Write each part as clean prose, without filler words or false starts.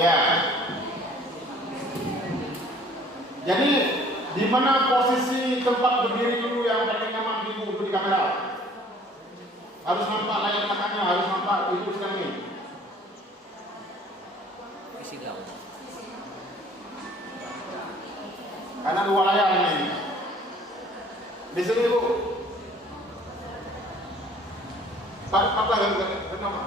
Ya. Jadi di mana posisi tempat berdiri dulu yang paling nyaman ibu di kamera? Harus nampak layar belakangnya, harus nampak ibu sedang ini. Isi daun. Karena dua layar ini. Di sini ibu. Apa yang bernama?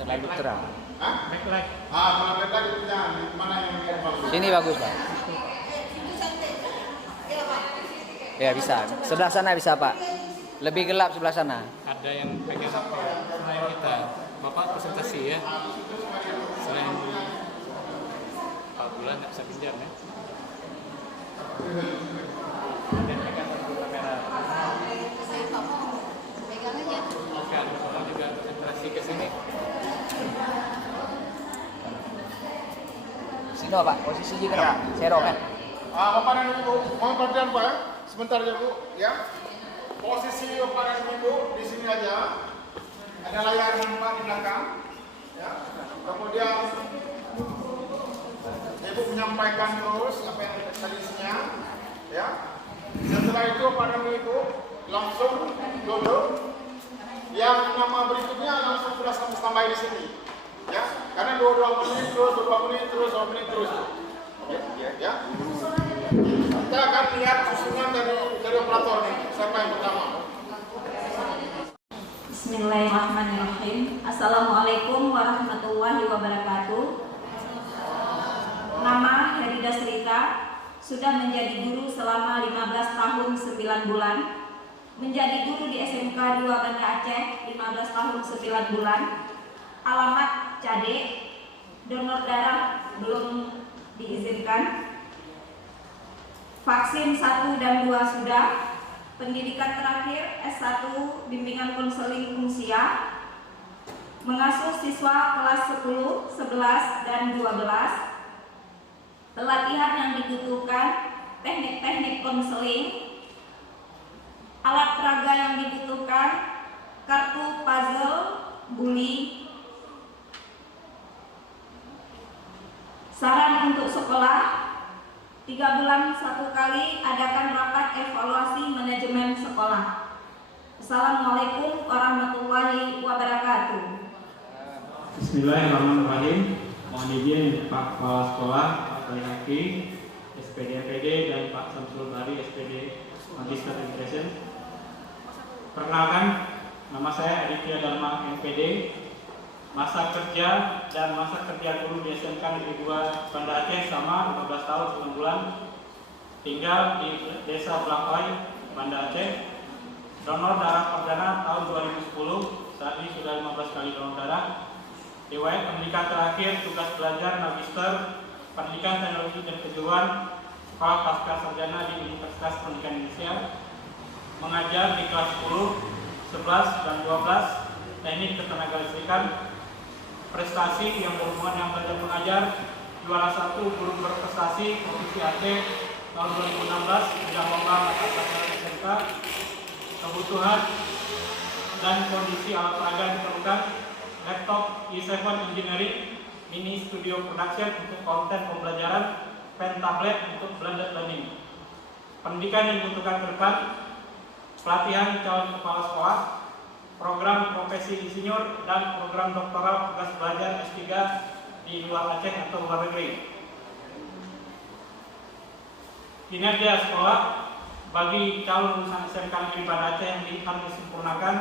Terlalu terang. Hah? Backlight. Kalau backlight itu jangan. Mana yang bagus? Sini bagus, Pak. Ya bisa. Sebelah sana bisa, Pak. Lebih gelap sebelah sana. Ada yang pegang HP selain kita. Bapak presentasi ya. Selain 4 bulan nggak bisa pinjam ya. Dan pegang kartu kamera. Oke, ada orang juga konsentrasi ke sini. Sini, Pak. Posisi juga. Ya. Sero kan. Bapak dan Ibu, mohon perhatian Pak ya. Sebentar ya Bu, ya. Posisi Bapak dan Ibu di sini aja. Ada layar nampak di belakang, ya. Kemudian Ibu menyampaikan terus apa yang tadi isinya, ya. Setelah itu Bapak dan Ibu langsung duduk. Yang nama berikutnya langsung sudah standby di sini, ya. Karena 22 menit terus, 22 menit terus, 2 menit terus. Ya. Kita akan lihat susunan dari operator nih. Siapa yang pertama? Bismillahirrahmanirrahim. Assalamualaikum warahmatullahi wabarakatuh. Nama Herida Srita, sudah menjadi guru selama 15 tahun 9 bulan. Menjadi guru di SMK 2 Banda Aceh 15 tahun 9 bulan. Alamat Cade. Donor darah belum diizinkan. Vaksin 1 dan 2 sudah. Pendidikan terakhir S1 bimbingan konseling fungsia. Mengasuh siswa kelas 10, 11 dan 12. Pelatihan yang dibutuhkan teknik-teknik konseling. Alat peraga yang dibutuhkan kartu puzzle, buli. Saran untuk sekolah, 3 bulan 1 kali adakan rapat evaluasi manajemen sekolah. Assalamualaikum warahmatullahi wabarakatuh. Bismillahirrahmanirrahim. Mohon izin Pak Kepala Sekolah, Pak Bayaki, SPD MPD, dan Pak Samsul Bari, SPD Magister Impression. Perkenalkan, nama saya Aditya Dharma MPD. Masa kerja dan masa kerja guru di SMK Negeri 2 Banda Aceh sama 15 tahun 9 bulan. Tinggal di Desa Blangkoi, Banda Aceh. Donor darah perdana tahun 2010. Saat ini sudah 15 kali donor darah. Riwayat pendidikan terakhir tugas belajar magister pendidikan teknologi dan kejuruan sekolah pasca sarjana di Universitas Pendidikan Indonesia. Mengajar di kelas 10, 11 dan 12 teknik ketenagalistrikan. Prestasi yang berhubungan dengan belajar mengajar, juara 1 guru berprestasi Provinsi Aceh tahun 2016 bidang lomba mata pelajaran SMK. Kebutuhan dan kondisi alat peraga diperlukan: laptop i7 Engineering, mini studio production untuk konten pembelajaran, pen tablet untuk blended learning. Pendidikan yang dibutuhkan ke depan: pelatihan calon kepala sekolah, program profesi insinyur, dan program doktoral tugas belajar S3 di luar Aceh atau luar negeri. Kinerja sekolah bagi calon lulusan SMK Negeri Banda Aceh yang harus disempurnakan.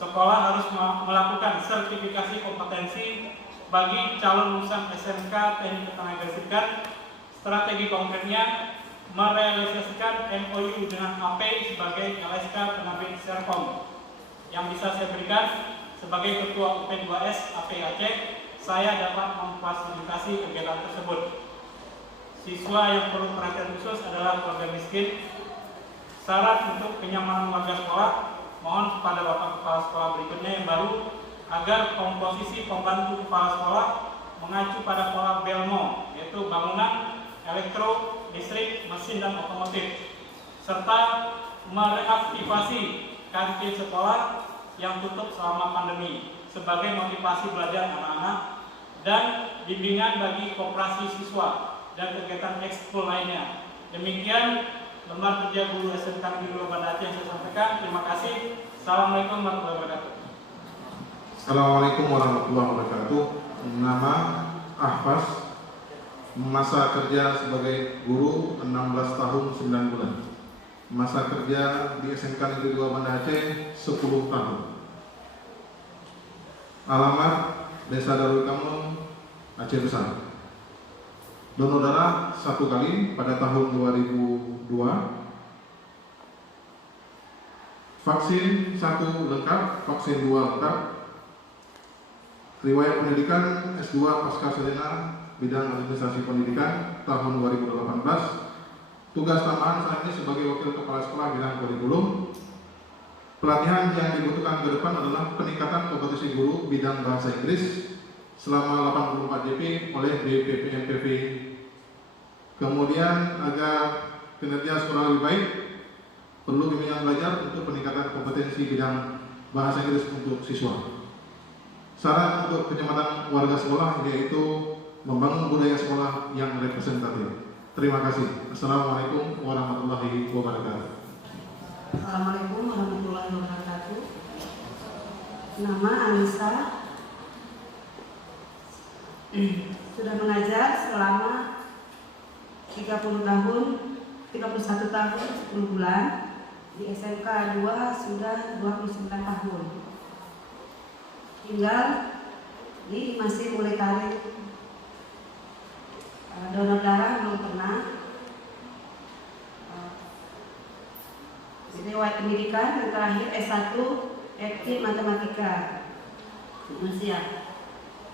Sekolah harus melakukan sertifikasi kompetensi bagi calon lulusan SMK Teknik Ketenagalistrikan. Strategi konkretnya: merealisasikan MOU dengan AP sebagai LSK penerbit Serkom. Yang bisa saya berikan sebagai Ketua UP2S AP Aceh, saya dapat memfasilitasi kegiatan tersebut. Siswa yang perlu perhatian khusus adalah keluarga miskin. Syarat untuk kenyamanan warga sekolah: mohon kepada Bapak Kepala Sekolah berikutnya yang baru agar komposisi pembantu kepala sekolah mengacu pada pola BELMO, yaitu bangunan, elektro, listrik, mesin, dan otomotif, serta mereaktivasi kantin sekolah yang tutup selama pandemi sebagai motivasi belajar anak-anak. dan bimbingan bagi koperasi siswa dan kegiatan ekskul lainnya. Demikian lembar kerja guru SMK Negeri 2 Banda Aceh yang saya sampaikan. Terima kasih. Assalamualaikum warahmatullahi wabarakatuh. Assalamualaikum warahmatullahi wabarakatuh. Nama Ahfaz, masa kerja sebagai guru 16 tahun 9 bulan. Masa kerja di SMK Negeri 2 Banda Aceh 10 tahun. Alamat Desa Darul Kamun, Aceh Besar. Donor darah 1 kali pada tahun 2002. Vaksin 1 lengkap, vaksin 2 lengkap. Riwayat pendidikan S2 pasca sarjana bidang administrasi pendidikan tahun 2018. Tugas tambahan saat ini sebagai wakil kepala sekolah bidang kurikulum. Pelatihan yang dibutuhkan ke depan adalah peningkatan kompetensi guru bidang bahasa Inggris selama 84 JP oleh BPPMPV. Kemudian agar kinerja sekolah lebih baik, perlu bimbingan belajar untuk peningkatan kompetensi bidang bahasa Inggris untuk siswa. Saran untuk penyelamatan warga sekolah yaitu membangun budaya sekolah yang representatif. Terima kasih. Assalamualaikum warahmatullahi wabarakatuh. Assalamualaikum warahmatullahi wabarakatuh. Nama Anissa, sudah mengajar selama 31 tahun 10 bulan. Di SMK 2 sudah 29 tahun. Tinggal di masih mulai karir. Donor darah belum pernah. Riwayat pendidikan yang terakhir S1 FI Matematika Indonesia.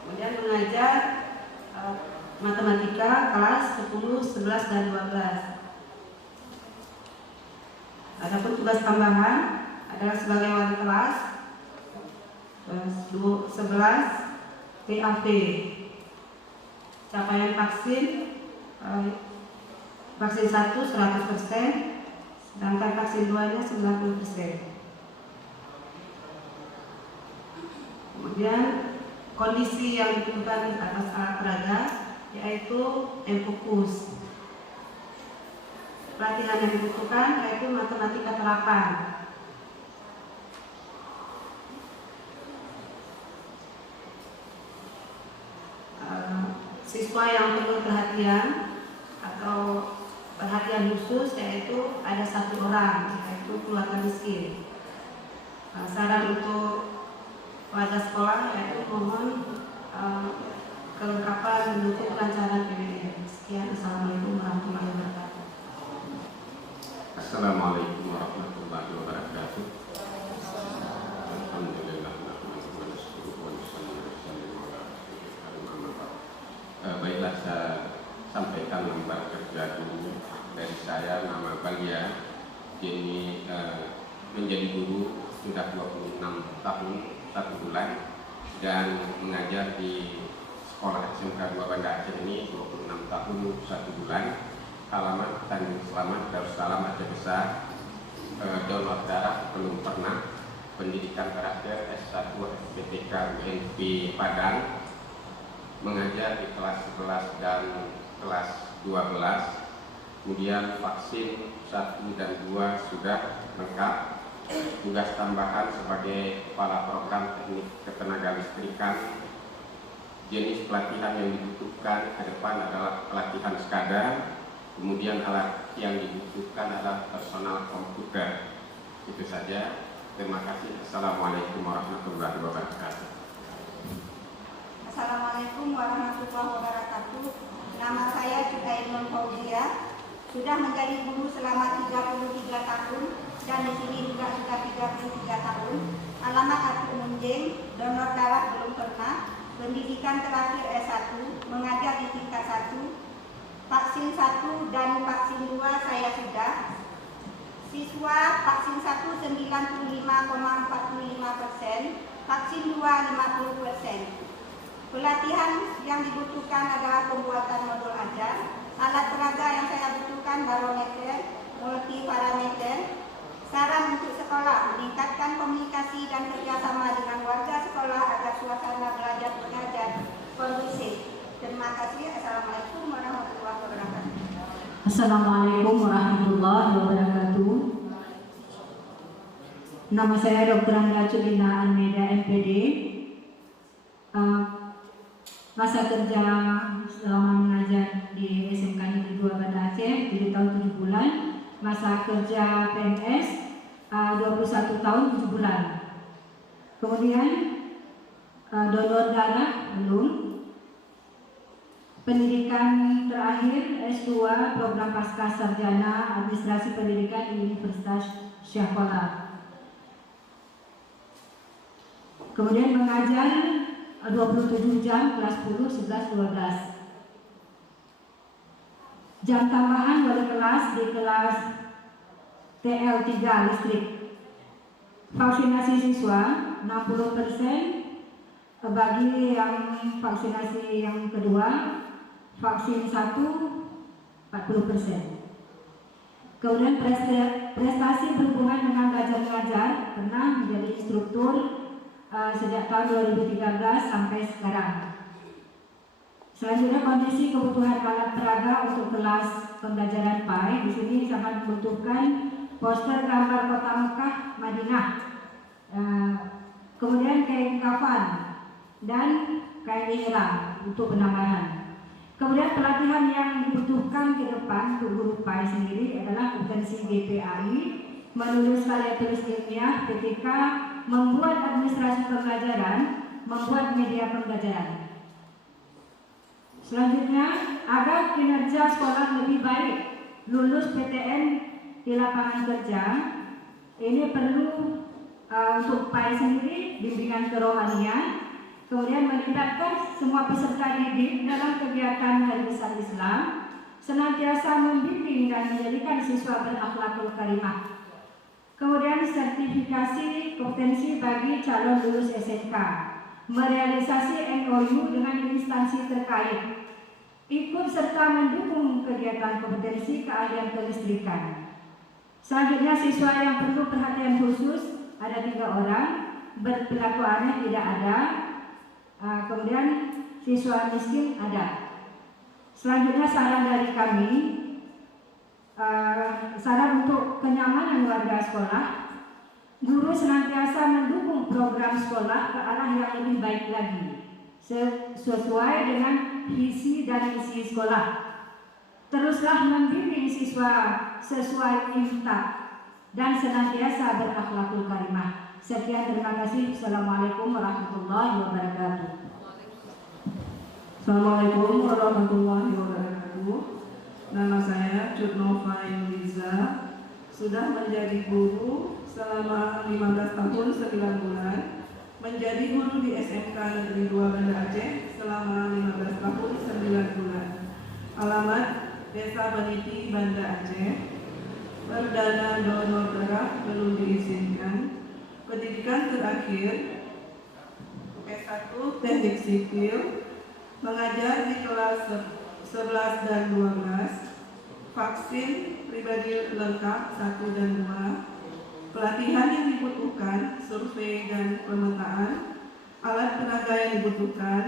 Kemudian mengajar matematika kelas 10, 11, dan 12. Adapun tugas tambahan adalah sebagai wali kelas 11 PAP. Capaian vaksin 1 100%, sedangkan vaksin 2-nya 90%. Kemudian kondisi yang dibutuhkan atas alat peraga yaitu M-Fokus. Pelatihan yang dibutuhkan yaitu matematika terapan. Siswa yang perlu perhatian atau perhatian khusus yaitu ada 1 orang, yaitu keluarga miskin. Saran untuk warga sekolah yaitu mohon kelengkapan mendukung kelancaran PBM. Sekian, Assalamualaikum warahmatullahi wabarakatuh. Assalamualaikum warahmatullahi wabarakatuh. Alhamdulillah. Baiklah, saya sampaikan lembar kerja dulu dari saya. Nama Balia, ini menjadi guru sudah 26 tahun 1 bulan dan mengajar di sekolah SMK 2 Banda Aceh ini 26 tahun 1 bulan. Alamat Tanjung Selamat, Darussalam, Aceh Besar. Donor darah belum pernah. Pendidikan terakhir S1 SPTK UNP Padang. Mengajar di kelas 11 dan kelas 12. Kemudian vaksin 1 dan 2 sudah lengkap. Tugas tambahan sebagai kepala program teknik ketenaga listrikan. Jenis pelatihan yang dibutuhkan ke depan adalah pelatihan SCADA. Kemudian alat yang dibutuhkan adalah personal komputer. Itu saja. Terima kasih. Assalamualaikum warahmatullahi wabarakatuh. Assalamualaikum warahmatullahi wabarakatuh. Nama saya Judainul Fauzia. Sudah menjadi guru selama 33 tahun dan di sini juga sudah 33 tahun. Alamat Atu Munjing, donor darah belum pernah. Pendidikan terakhir S1, mengajar di tingkat 1. Vaksin 1 dan vaksin 2 saya sudah. Siswa vaksin 1 95,45%, vaksin 2 50%. Pelatihan yang dibutuhkan adalah pembuatan modul ajar. Alat peraga yang saya butuhkan barometer, multiparameter. Saran untuk sekolah, meningkatkan komunikasi dan kerjasama dengan warga sekolah agar suasana belajar mengajar kondusif. Assalamualaikum warahmatullahi wabarakatuh. Nama saya Dr. Angga Culina Almeida, MPD. Masa kerja selama mengajar di SMK Negeri 2 Banda Aceh 7 tahun 7 bulan. Masa kerja PNS 21 tahun 7 bulan. Kemudian donor darah belum. Pendidikan terakhir S2 program pasca sarjana administrasi pendidikan di Universitas Syahkola. Kemudian mengajar 27 jam kelas 10, 11, 12. Jam tambahan wali kelas di kelas TL3 listrik. Vaksinasi siswa 60% bagi yang vaksinasi yang kedua, vaksin 1 40%. Kemudian prestasi berhubungan dengan belajar mengajar, pernah menjadi instruktur sejak tahun 2013 sampai sekarang. Selanjutnya kondisi kebutuhan alat peraga untuk kelas pembelajaran PAI. Di sini sangat membutuhkan poster gambar kota Mekah, Madinah, kemudian kain kafan dan kain ihram untuk penambahan. Kemudian pelatihan yang dibutuhkan ke depan untuk guru PAI sendiri adalah kompetensi GPAI, menulis karya tulis ilmiah, ketika membuat administrasi pembelajaran, membuat media pembelajaran. Selanjutnya, agar kinerja sekolah lebih baik, lulus PTN di lapangan kerja, ini perlu untuk PAI sendiri bimbingan kerohanian. Kemudian melibatkan semua peserta didik dalam kegiatan Hari Besar Islam, senantiasa membimbing dan menjadikan siswa berakhlakul karimah. Kemudian sertifikasi kompetensi bagi calon lulus SMK, merealisasi MOU dengan instansi terkait, ikut serta mendukung kegiatan kompetensi keahlian kelistrikan. Selanjutnya siswa yang perlu perhatian khusus ada 3 orang, berperilaku aneh tidak ada. Kemudian siswa miskin ada. Selanjutnya saran dari kami, saran untuk kenyamanan warga sekolah, guru senantiasa mendukung program sekolah ke arah yang lebih baik lagi, sesuai dengan visi dan misi sekolah. Teruslah membimbing siswa sesuai imtak dan senantiasa berakhlakul karimah. Sekian, terima kasih. Assalamualaikum warahmatullahi wabarakatuh. Assalamualaikum warahmatullahi wabarakatuh. Nama saya Cutnova Yuliza, sudah menjadi guru selama 15 tahun 9 bulan, menjadi guru di SMK Negeri 2 Banda Aceh selama 15 tahun 9 bulan. Alamat Desa Beniti, Banda Aceh. Perdana donor darah belum diizinkan. Pendidikan terakhir S1 Teknik Sipil, mengajar di kelas 11 dan 12, vaksin pribadi lengkap 1 dan 2, pelatihan yang dibutuhkan, survei dan pemetaan, alat tenaga yang dibutuhkan,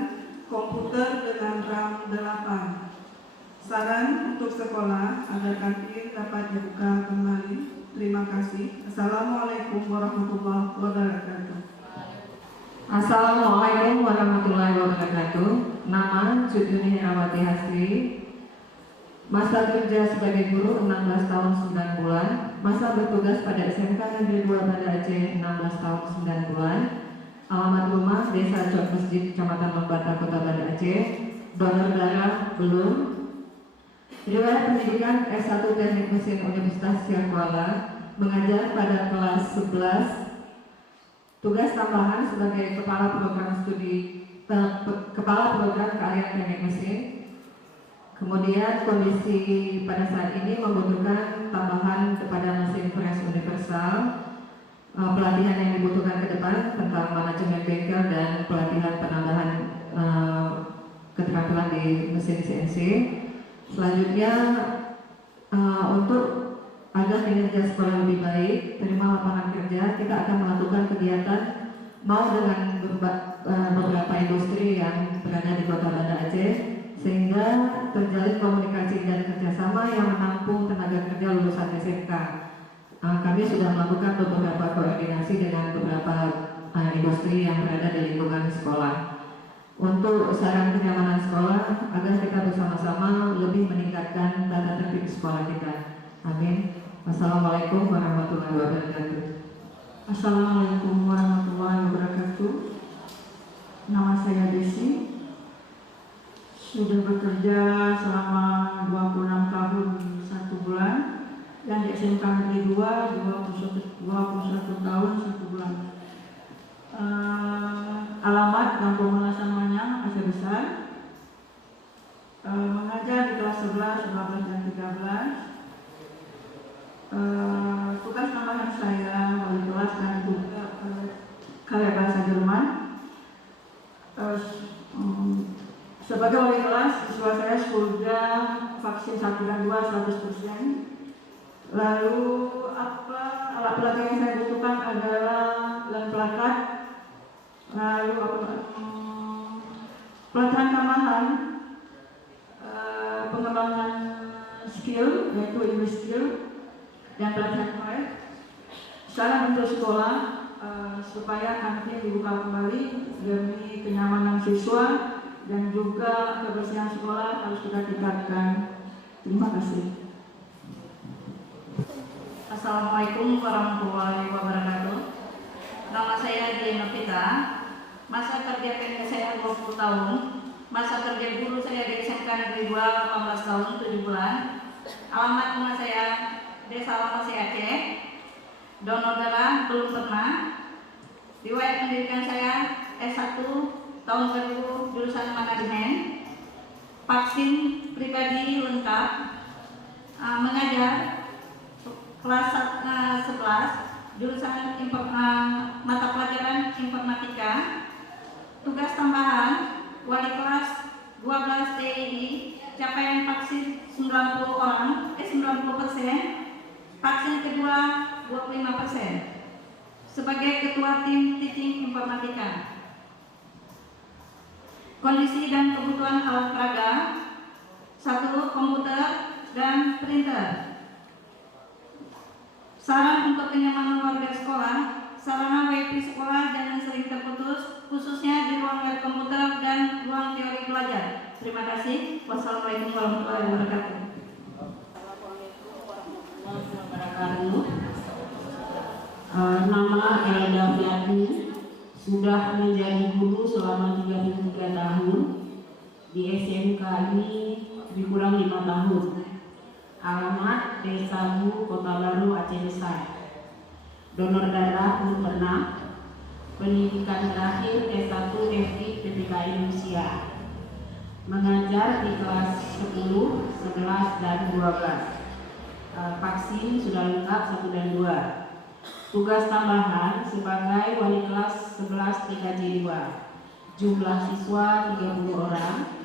komputer dengan RAM 8. Saran untuk sekolah agar kantin dapat dibuka kembali. Terima kasih. Assalamualaikum warahmatullahi wabarakatuh. Assalamualaikum warahmatullahi wabarakatuh. Nama Cuduni Herawati Hasri. Masa kerja sebagai guru 16 tahun 9 bulan. Masa bertugas pada SMK Negeri 2 Banda Aceh 16 tahun 9 bulan. Alamat rumah Desa Cot Masjid, Kecamatan Lembata, Kota Banda Aceh. Donor darah belum. Riwayat pendidikan S1 Teknik Mesin Universitas Syahkuala, mengajar pada kelas 11. Tugas tambahan sebagai kepala program keahlian teknik mesin. Kemudian kondisi pada saat ini membutuhkan tambahan kepada mesin fresh universal, pelatihan yang dibutuhkan ke depan tentang manajemen bengkel dan pelatihan penambahan keterampilan di mesin CNC. Selanjutnya untuk agar kinerja sekolah lebih baik, terima lapangan kerja, kita akan melakukan kegiatan mau dengan beberapa industri yang berada di Kota Banda Aceh. sehingga terjalin komunikasi dan kerjasama yang menampung tenaga kerja lulusan SMK. Kami sudah melakukan beberapa koordinasi dengan beberapa industri yang berada di lingkungan sekolah untuk saran kenyamanan sekolah agar kita bersama-sama lebih meningkatkan tata tertib sekolah kita. Amin. Wassalamualaikum warahmatullahi wabarakatuh. Assalamualaikum warahmatullahi wabarakatuh. Nama saya Desi. Sudah bekerja selama 26 tahun 1 bulan dan di SMK Negeri 2 21 tahun 1 bulan. Alamat Kampung Malasan Manyang, Aceh Besar. Mengajar di kelas 11, 12 dan 13. Tugas tambahan saya wali kelas dan juga karya bahasa Jerman. Sebagai wali kelas, siswa saya sudah vaksin 1 dan 2 100%. Lalu alat pelajar yang saya butuhkan adalah lem plakat, lalu pelatihan tambahan, pengembangan skill yaitu English skill dan pelatihan proyek. Saran untuk sekolah supaya kantin dibuka kembali demi kenyamanan siswa dan juga kebersihan sekolah harus kita tingkatkan. Terima kasih. Assalamualaikum warahmatullahi wabarakatuh. Nama saya Diana Pita. Masa kerja PNS saya 20 tahun. Masa kerja guru saya di SMK Negeri 2 18 tahun 7 bulan. Alamat rumah saya Desa Lamasi Aceh. Donor darah belum pernah. Riwayat pendidikan saya S1 tahun 2000 jurusan manajemen. Vaksin pribadi lengkap. Mengajar kelas 11 jurusan mata pelajaran informatika. Tugas tambahan wali kelas 12 TII. Capaian vaksin 90%. Vaksin kedua 25%. Sebagai ketua tim teaching informatika. Kondisi dan kebutuhan alat peraga 1 komputer dan printer. Saran untuk kenyamanan warga sekolah, sarana WiFi sekolah jangan sering terputus, khususnya di ruang lab komputer dan ruang teori belajar. Terima kasih. Wassalamualaikum warahmatullahi wabarakatuh. Nama Elda Fiati, sudah menjadi guru selama 33 tahun di SMK ini lebih kurang 5 tahun. Alamat Desa Bu, Kota Baru, Aceh Besar. Donor darah belum pernah. Pendidikan terakhir S1 FI PPKI Rusia. Mengajar di kelas 10, 11 dan 12. Vaksin sudah lengkap 1 dan 2. Tugas tambahan sebagai wali kelas 11 TKJ 2. Jumlah siswa 30 orang.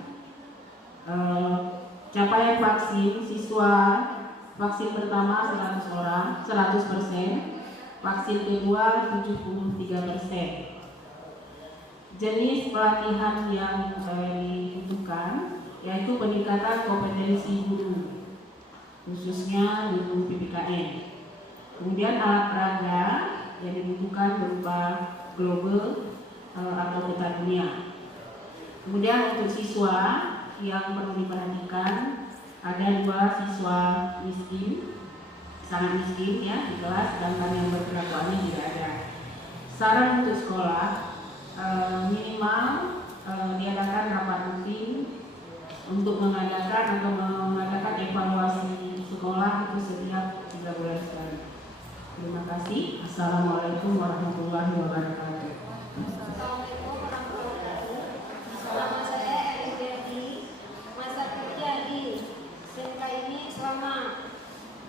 Capaian vaksin siswa vaksin pertama 100 orang, 100%, vaksin kedua 73%. Jenis pelatihan yang dibutuhkan yaitu peningkatan kompetensi guru, khususnya guru PPKN. Kemudian alat peraga yang dibutuhkan berupa global atau peta dunia. Kemudian untuk siswa yang perlu diperhatikan, ada 2 siswa miskin, sangat miskin ya di kelas, sedangkan yang berkelakuannya tidak ada. Saran untuk sekolah, minimal diadakan rapat rutin untuk mengadakan evaluasi sekolah itu setiap 3 bulan sekali. Terima kasih. Assalamualaikum warahmatullahi wabarakatuh. Nama saya Erdi. Masa kerja di SMK ini selama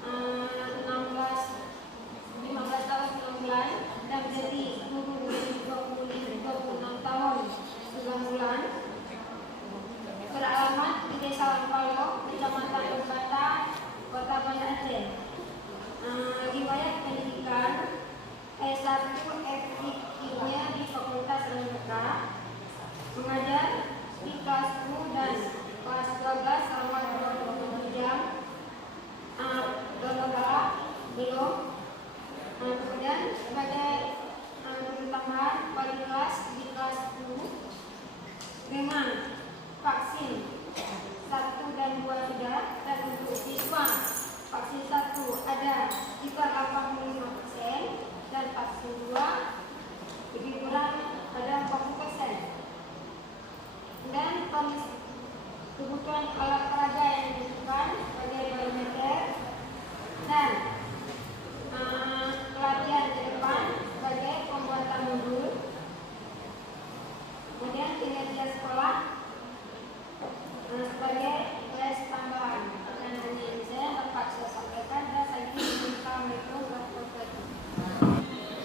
15 tahun 6 bulan dan jadi guru 26 tahun 9 bulan. Beralamat di Desa Lampalo, Kecamatan Urbata, Kota Banda Aceh. Riwayat pendidikan S1 FIQ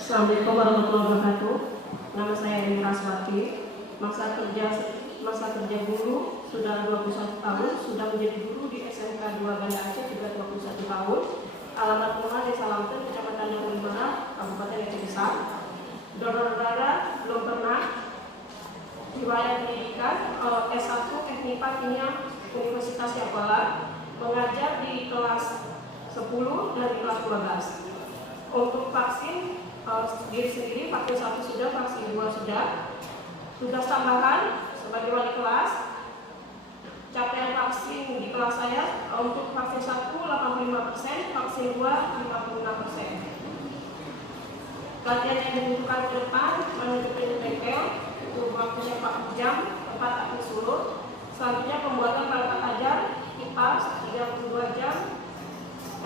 Assalamualaikum warahmatullahi wabarakatuh. Nama saya Eni Raswati. Masa kerja guru sudah 21 tahun, sudah menjadi guru di SMK 2 Banda Aceh juga 21 tahun. Alamat rumah Desa Lamten, Kecamatan Darul Barat, Kabupaten Aceh Besar. Donor darah belum pernah. Riwayat pendidikan S1 Teknik Kimia Universitas Yakuala, mengajar di kelas 10 dan di kelas 12. Untuk vaksin diri sendiri, vaksin 1 sudah, vaksin 2 sudah. Tugas tambahan sebagai wali kelas, capaian vaksin di kelas saya untuk vaksin 1 85%, vaksin 2 56%. Pelatihan yang dibutuhkan ke depan menuju bengkel, untuk waktunya 4 jam, tempat aktif seluruh. Selanjutnya pembuatan peralatan ajar, kipas 32 jam,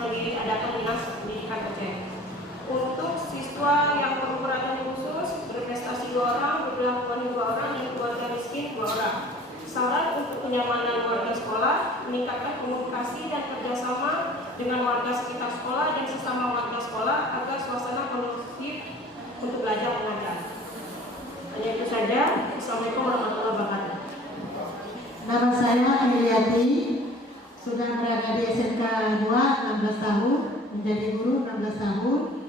yang diadakan Dinas Pendidikan Aceh. Untuk siswa yang berkebutuhan khusus, berprestasi 2 orang, berpengalaman 2 orang, dan keluarga miskin 2 orang. Saran untuk kenyamanan warga sekolah, meningkatkan komunikasi dan kerjasama dengan warga sekitar sekolah dan sesama warga sekolah agar suasana kondusif untuk belajar mengajar. Hanya itu saja. Assalamualaikum warahmatullahi wabarakatuh. Nama saya Emiliati, sudah berada di SMK 2 16 tahun, menjadi guru 16 tahun.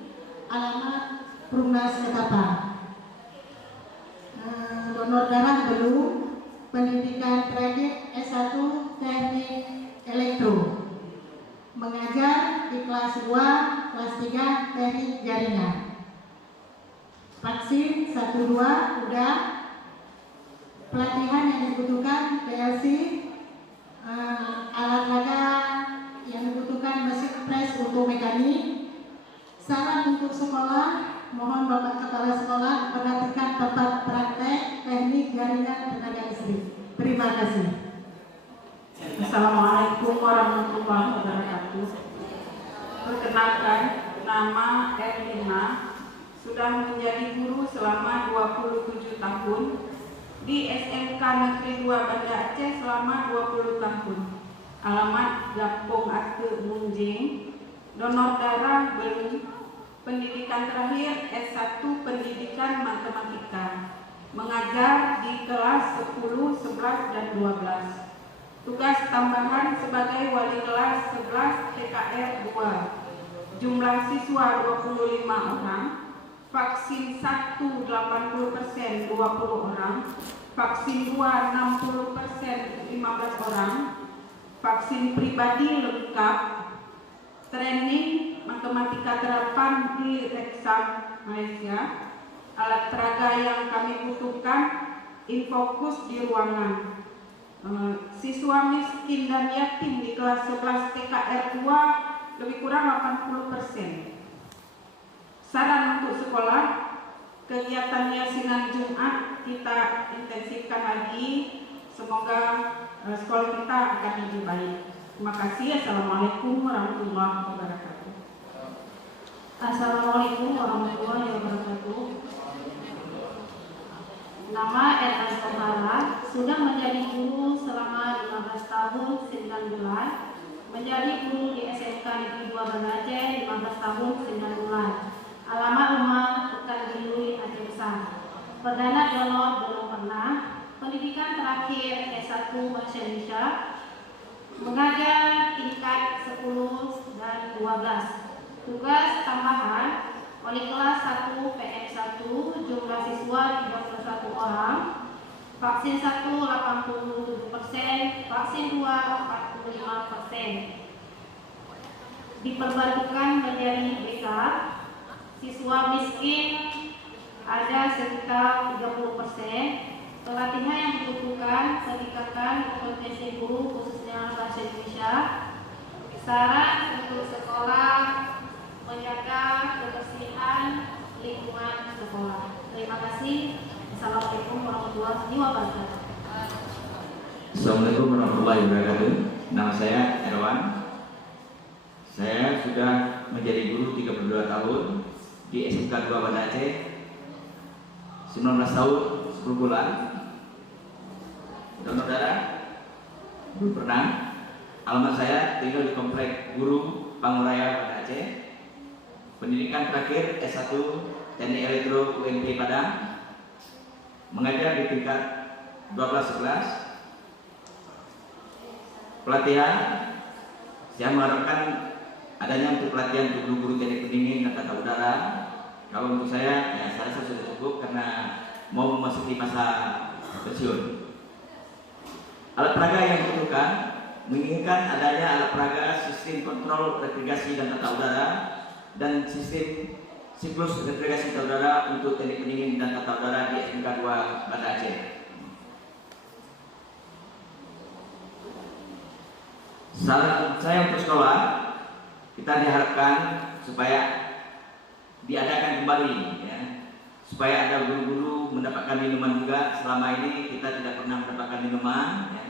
Alamat Perumnas Ketapang. Donor darah belum. Pendidikan terakhir S1 Teknik Elektro. Mengajar di kelas 2, kelas 3 Teknik Jaringan. Vaksin 1-2 udah. Pelatihan yang dibutuhkan PLC, alat raga yang dibutuhkan mesin pres untuk mekanik. Saran untuk sekolah, mohon Bapak Kepala Sekolah perhatikan tempat praktek teknik jaringan tenaga listrik. Terima kasih. Assalamualaikum warahmatullahi wabarakatuh. Perkenalkan, nama Erlina, sudah menjadi guru selama 27 tahun di SMK Negeri 2 Banda Aceh selama 20 tahun. Alamat Gampung Ake Munjing. Donor darah belum. Pendidikan terakhir S1 Pendidikan Matematika. Mengajar di kelas 10, 11, dan 12. Tugas tambahan sebagai wali kelas 11 TKR 2. Jumlah siswa 25 orang. Vaksin 1 80% 20 orang. Vaksin 2 60% 15 orang. Vaksin pribadi lengkap. Training matematika terapan di Reksam Malaysia. Alat peraga yang kami butuhkan, infokus di ruangan. Siswa miskin dan yatim di kelas 11 TKR 2 lebih kurang 80%. Saran untuk sekolah, kegiatan yasinan Jumat kita intensifkan lagi. Semoga sekolah kita akan lebih baik. Terima kasih. Assalamualaikum warahmatullahi wabarakatuh. Assalamualaikum warahmatullahi wabarakatuh. Nama Erna Sohara, sudah menjadi guru selama 15 tahun 9 bulan. Menjadi guru di SMK Negeri 2 Banda Aceh 15 tahun 9 bulan. Alamat rumah Pekan Bilui Aceh Besar. Perdana donor belum pernah. Pendidikan terakhir S1 Bahasa Indonesia. Mengajar tingkat 10 dan 12. Tugas tambahan, wali kelas 1 PM1, jumlah siswa 31 orang. Vaksin 1 87%, vaksin 2 45%. Diperbantukan menjadi BK. Siswa miskin ada sekitar 30%. Pelatihan yang dibutuhkan peningkatan kompetensi guru khususnya bahasa Indonesia. Saran untuk sekolah, menjaga kebersihan lingkungan sekolah. Terima kasih. Assalamualaikum warahmatullahi wabarakatuh. Assalamualaikum warahmatullahi wabarakatuh. Nama saya Erwan. Saya sudah menjadi guru 32 tahun di SMK 2 Banda Aceh. 19 tahun 10 bulan. Donor darah belum pernah. Alamat saya tinggal di Komplek Guru Panguraya Banda Aceh. Pendidikan terakhir S1 Teknik Elektro UMP Padang, mengajar di tingkat 12-11. Pelatihan, saya mengharapkan adanya untuk pelatihan untuk guru-guru teknik pendingin dan tata udara. Kalau untuk saya, ya saya rasa sudah cukup karena mau memasuki masa pensiun. Alat peraga yang dibutuhkan, menginginkan adanya alat peraga sistem kontrol refrigerasi dan tata udara dan sistem siklus refrigerasi tata udara untuk teknik pendingin dan tata udara di SMK 2 Banda Aceh. Saran saya untuk sekolah, kita diharapkan supaya diadakan kembali, ya, supaya ada guru-guru mendapatkan minuman juga. Selama ini kita tidak pernah mendapatkan minuman, ya.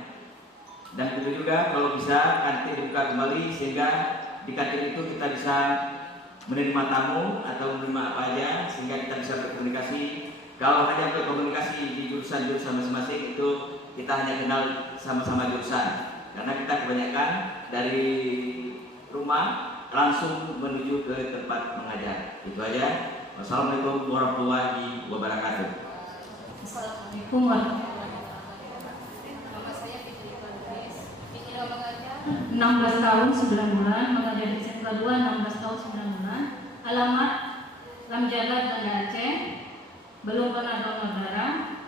Dan itu juga kalau bisa kantin dibuka kembali sehingga di kantin itu kita bisa menerima tamu atau menerima apa aja sehingga kita bisa berkomunikasi. Kalau hanya berkomunikasi di jurusan-jurusan masing-masing itu kita hanya kenal sama-sama jurusan. Karena kita kebanyakan dari rumah langsung menuju ke tempat mengajar. Itu aja. Wassalamualaikum warahmatullahi wabarakatuh. Assalamualaikum warahmatullahi wabarakatuh. Nama saya Fitri Bandris. Fitri mengajar 16 tahun 9 bulan, mengajar di SMK 2 16 tahun 9 bulan. Alamat Lamjagat Banda Aceh. Belum pernah donor darah.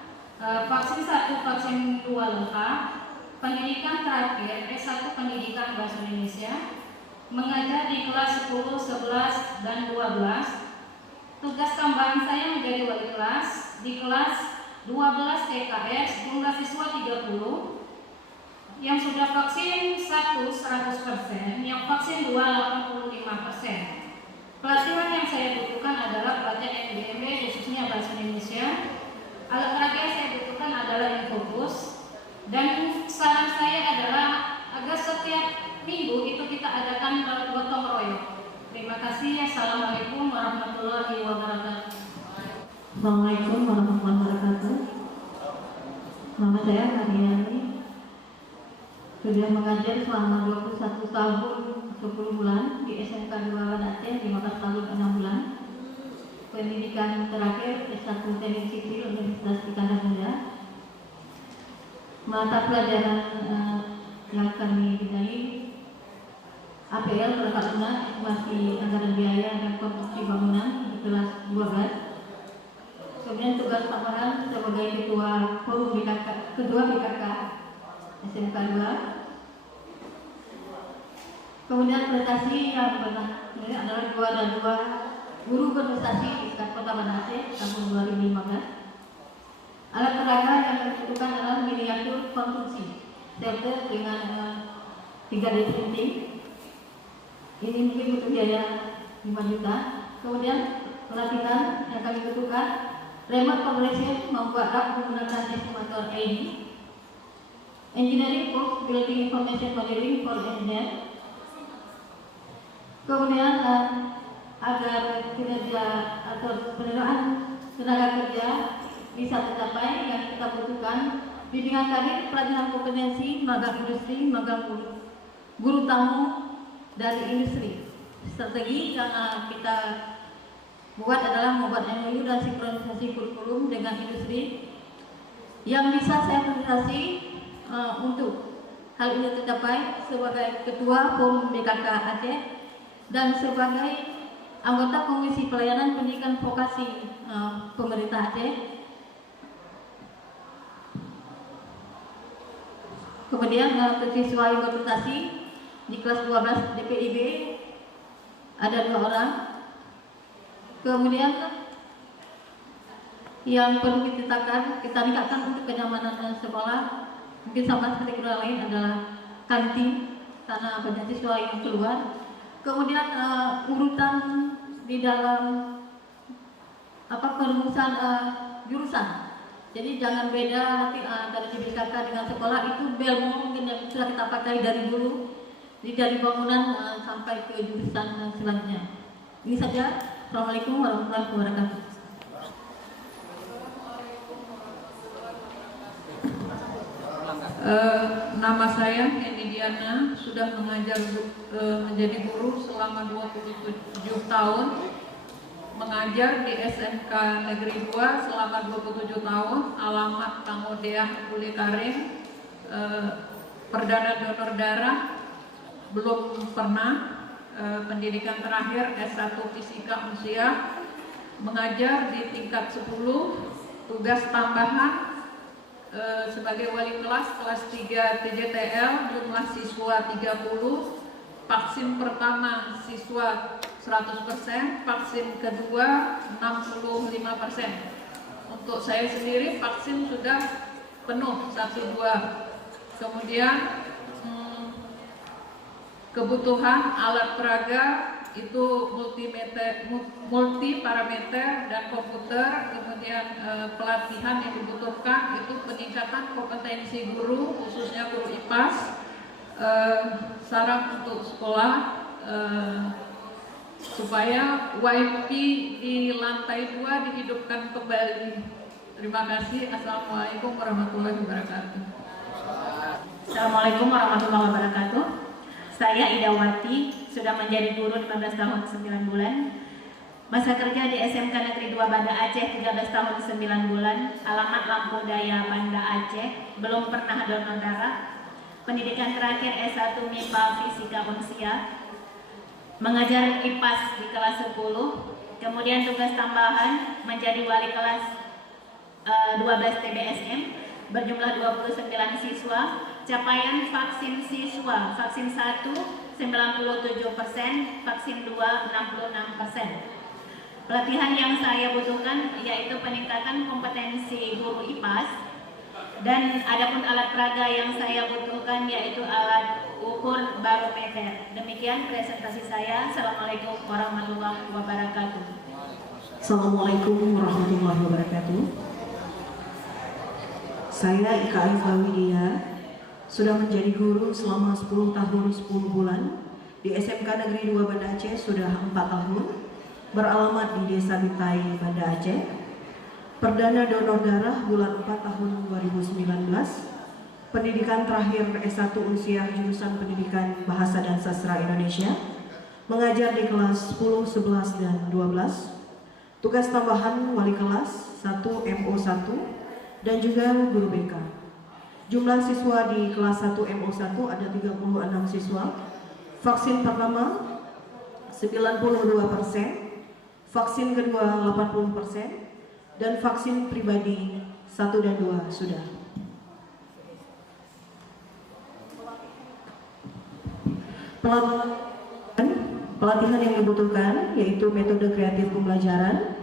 Vaksin 1, vaksin 2 lengkap. Pendidikan terakhir S1 Pendidikan Bahasa Indonesia, mengajar di kelas 10, 11, dan 12. Tugas tambahan saya menjadi wali kelas di kelas 12 TKS, jumlah siswa 30. Yang sudah vaksin 1 100%, yang vaksin 2 85%. Pelatihan yang saya butuhkan adalah pelatihan FBMB khususnya Bahasa Indonesia. Alat peraga yang saya butuhkan adalah Infobus. Dan saran saya adalah agar setiap minggu itu kita adakan gotong royong. Terima kasih. Assalamualaikum warahmatullahi wabarakatuh. Assalamualaikum warahmatullahi wabarakatuh. Nama saya Karyani. Sudah mengajar selama 21 tahun 10 bulan di SMK 2 Banda Aceh, 15 tahun 6 bulan. Pendidikan terakhir S1 Teknik Sipil Universitas Iskandar Muda. Mata pelajaran yang kami bidai APL perangkat lunak, estimasi anggaran biaya dan konstruksi bangunan di kelas 12. Kemudian tugas tambahan sebagai ketua forum BKK, kedua BKK SMK 2. Kemudian prestasi yang pernah adalah juara 2 guru berprestasi di Kota Banda Aceh tahun 2015. Alat peraga yang dibutuhkan adalah miniatur konstruksi shelter dengan 3D printing. Ini mungkin butuh biaya 5 juta. Kemudian pelatihan yang kami butuhkan remote operation membuat rak menggunakan estimator ID. Engineering course building information modeling for engineer. Kemudian agar kinerja atau penerimaan tenaga kerja bisa tercapai yang kita butuhkan, bimbingan karir, pelatihan kompetensi, magang industri, magang guru tamu dari industri. Strategi yang kita buat adalah membuat MOU dan sinkronisasi kurikulum dengan industri yang bisa saya presentasi untuk hal ini tercapai sebagai ketua forum BKK Aceh dan sebagai anggota Komisi Pelayanan Pendidikan Vokasi Pemerintah Aceh. Kemudian untuk siswa yang berprestasi di kelas 12 DPIB ada 2 orang. Kemudian yang perlu kita tingkatkan untuk kenyamanan sekolah, mungkin sama seperti yang lain adalah kantin karena banyak siswa yang keluar. Kemudian urutan di dalam perumusan jurusan. Jadi jangan beda nanti dari BKK dengan sekolah itu belmo mungkin yang sudah kita pakai dari dulu dari bangunan sampai ke jurusan selanjutnya. Ini saja. Assalamualaikum warahmatullahi wabarakatuh. Nama saya Eni Diana, sudah mengajar menjadi guru selama 27 tahun. mengajar di SMK Negeri 2 selama 27 tahun, alamat Kamudiah Uli Karim, perdana donor darah belum pernah, pendidikan terakhir S1 Fisika Unsiyah, mengajar di tingkat 10, tugas tambahan sebagai wali kelas 3 TJTL, jumlah siswa 30, vaksin pertama siswa 100%, vaksin kedua 65%. Untuk saya sendiri vaksin sudah penuh 1-2. Kemudian kebutuhan alat peraga itu multi parameter dan komputer. Kemudian pelatihan yang dibutuhkan itu peningkatan kompetensi guru, khususnya guru IPAS, saran untuk sekolah supaya WiFi di lantai 2 dihidupkan kembali. Terima kasih. Assalamualaikum warahmatullahi wabarakatuh. Assalamualaikum warahmatullahi wabarakatuh. Saya Idawati, sudah menjadi guru 15 tahun 9 bulan. Masa kerja di SMK Negeri 2 Banda Aceh 13 tahun 9 bulan. Alamat Lampu Daya Banda Aceh. Belum pernah donor darah. Pendidikan terakhir S1 MIPA Fisika Unsiyah. Mengajar IPAS di kelas 10. Kemudian tugas tambahan menjadi wali kelas 12 TBSM berjumlah 29 siswa. Capaian vaksin siswa, vaksin 1 97%, vaksin 2 66%. Pelatihan yang saya butuhkan yaitu peningkatan kompetensi guru IPAS, dan adapun alat peraga yang saya butuhkan yaitu alat ukur barometer. Demikian presentasi saya. Assalamualaikum warahmatullahi wabarakatuh. Assalamualaikum warahmatullahi wabarakatuh. Saya Ika Aifa Widya, sudah menjadi guru selama 10 tahun 10 bulan di SMK Negeri 2 Banda Aceh sudah 4 tahun, beralamat di Desa Bitai, Banda Aceh. Perdana donor darah bulan 4 tahun 2019. Pendidikan terakhir S1 Unsiyah jurusan Pendidikan Bahasa dan Sastra Indonesia. Mengajar di kelas 10, 11, dan 12. Tugas tambahan wali kelas 1 MO1 dan juga guru BK. Jumlah siswa di kelas 1 MO1 ada 36 siswa. Vaksin pertama 92%, vaksin kedua 80%, dan vaksin pribadi 1 dan 2 sudah. Pelatihan yang dibutuhkan yaitu metode kreatif pembelajaran,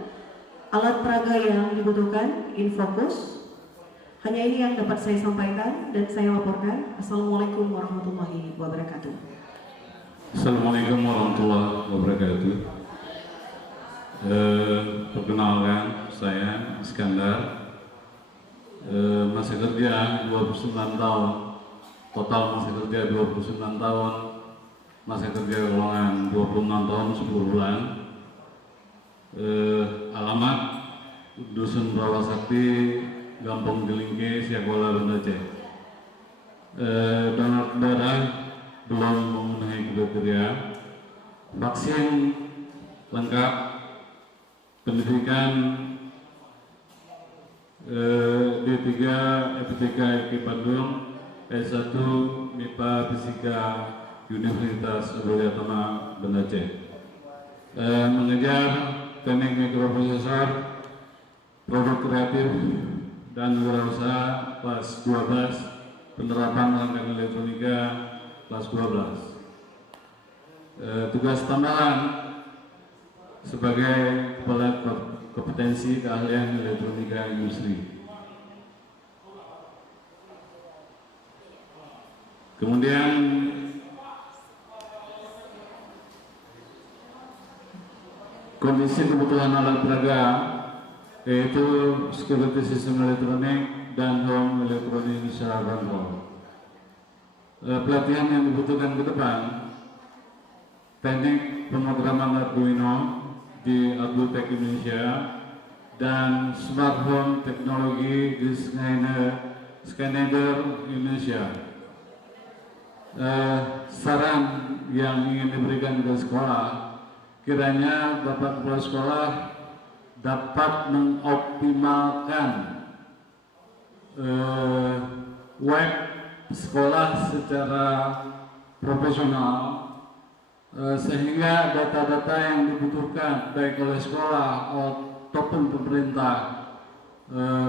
alat peraga yang dibutuhkan, Infokus. Hanya ini yang dapat saya sampaikan dan saya laporkan. Assalamualaikum warahmatullahi wabarakatuh. Assalamualaikum warahmatullahi wabarakatuh. Perkenalkan, saya Iskandar. Masa kerja 29 tahun, total masa kerja 29 tahun, masa kerja golongan 26 tahun 10 bulan. Alamat Dusun Rawasakti, Gampong Gelingke, Siakola, Banda Aceh. Donor darah belum memenuhi kriteria. Vaksin lengkap. Pendidikan D3 FTK IK Bandung, S1 MIPA Fisika Universitas Udayatama, Banda Aceh. Mengejar teknik mikroprosesor, produk kreatif dan wirausaha kelas 12, penerapan rangkaian elektronika kelas 12. Tugas tambahan sebagai kepala kompetensi keahlian elektronika industri. Kemudian kondisi kebutuhan alat peraga yaitu security sistem elektronik dan home elektronik secara kontrol. Pelatihan yang dibutuhkan ke depan, teknik pemrograman Arduino di Adlutek Indonesia dan smart home teknologi di Schneider Indonesia. Saran yang ingin diberikan ke sekolah, kiranya Bapak Kepala Sekolah dapat mengoptimalkan web sekolah secara profesional, sehingga data-data yang dibutuhkan baik oleh sekolah ataupun pemerintah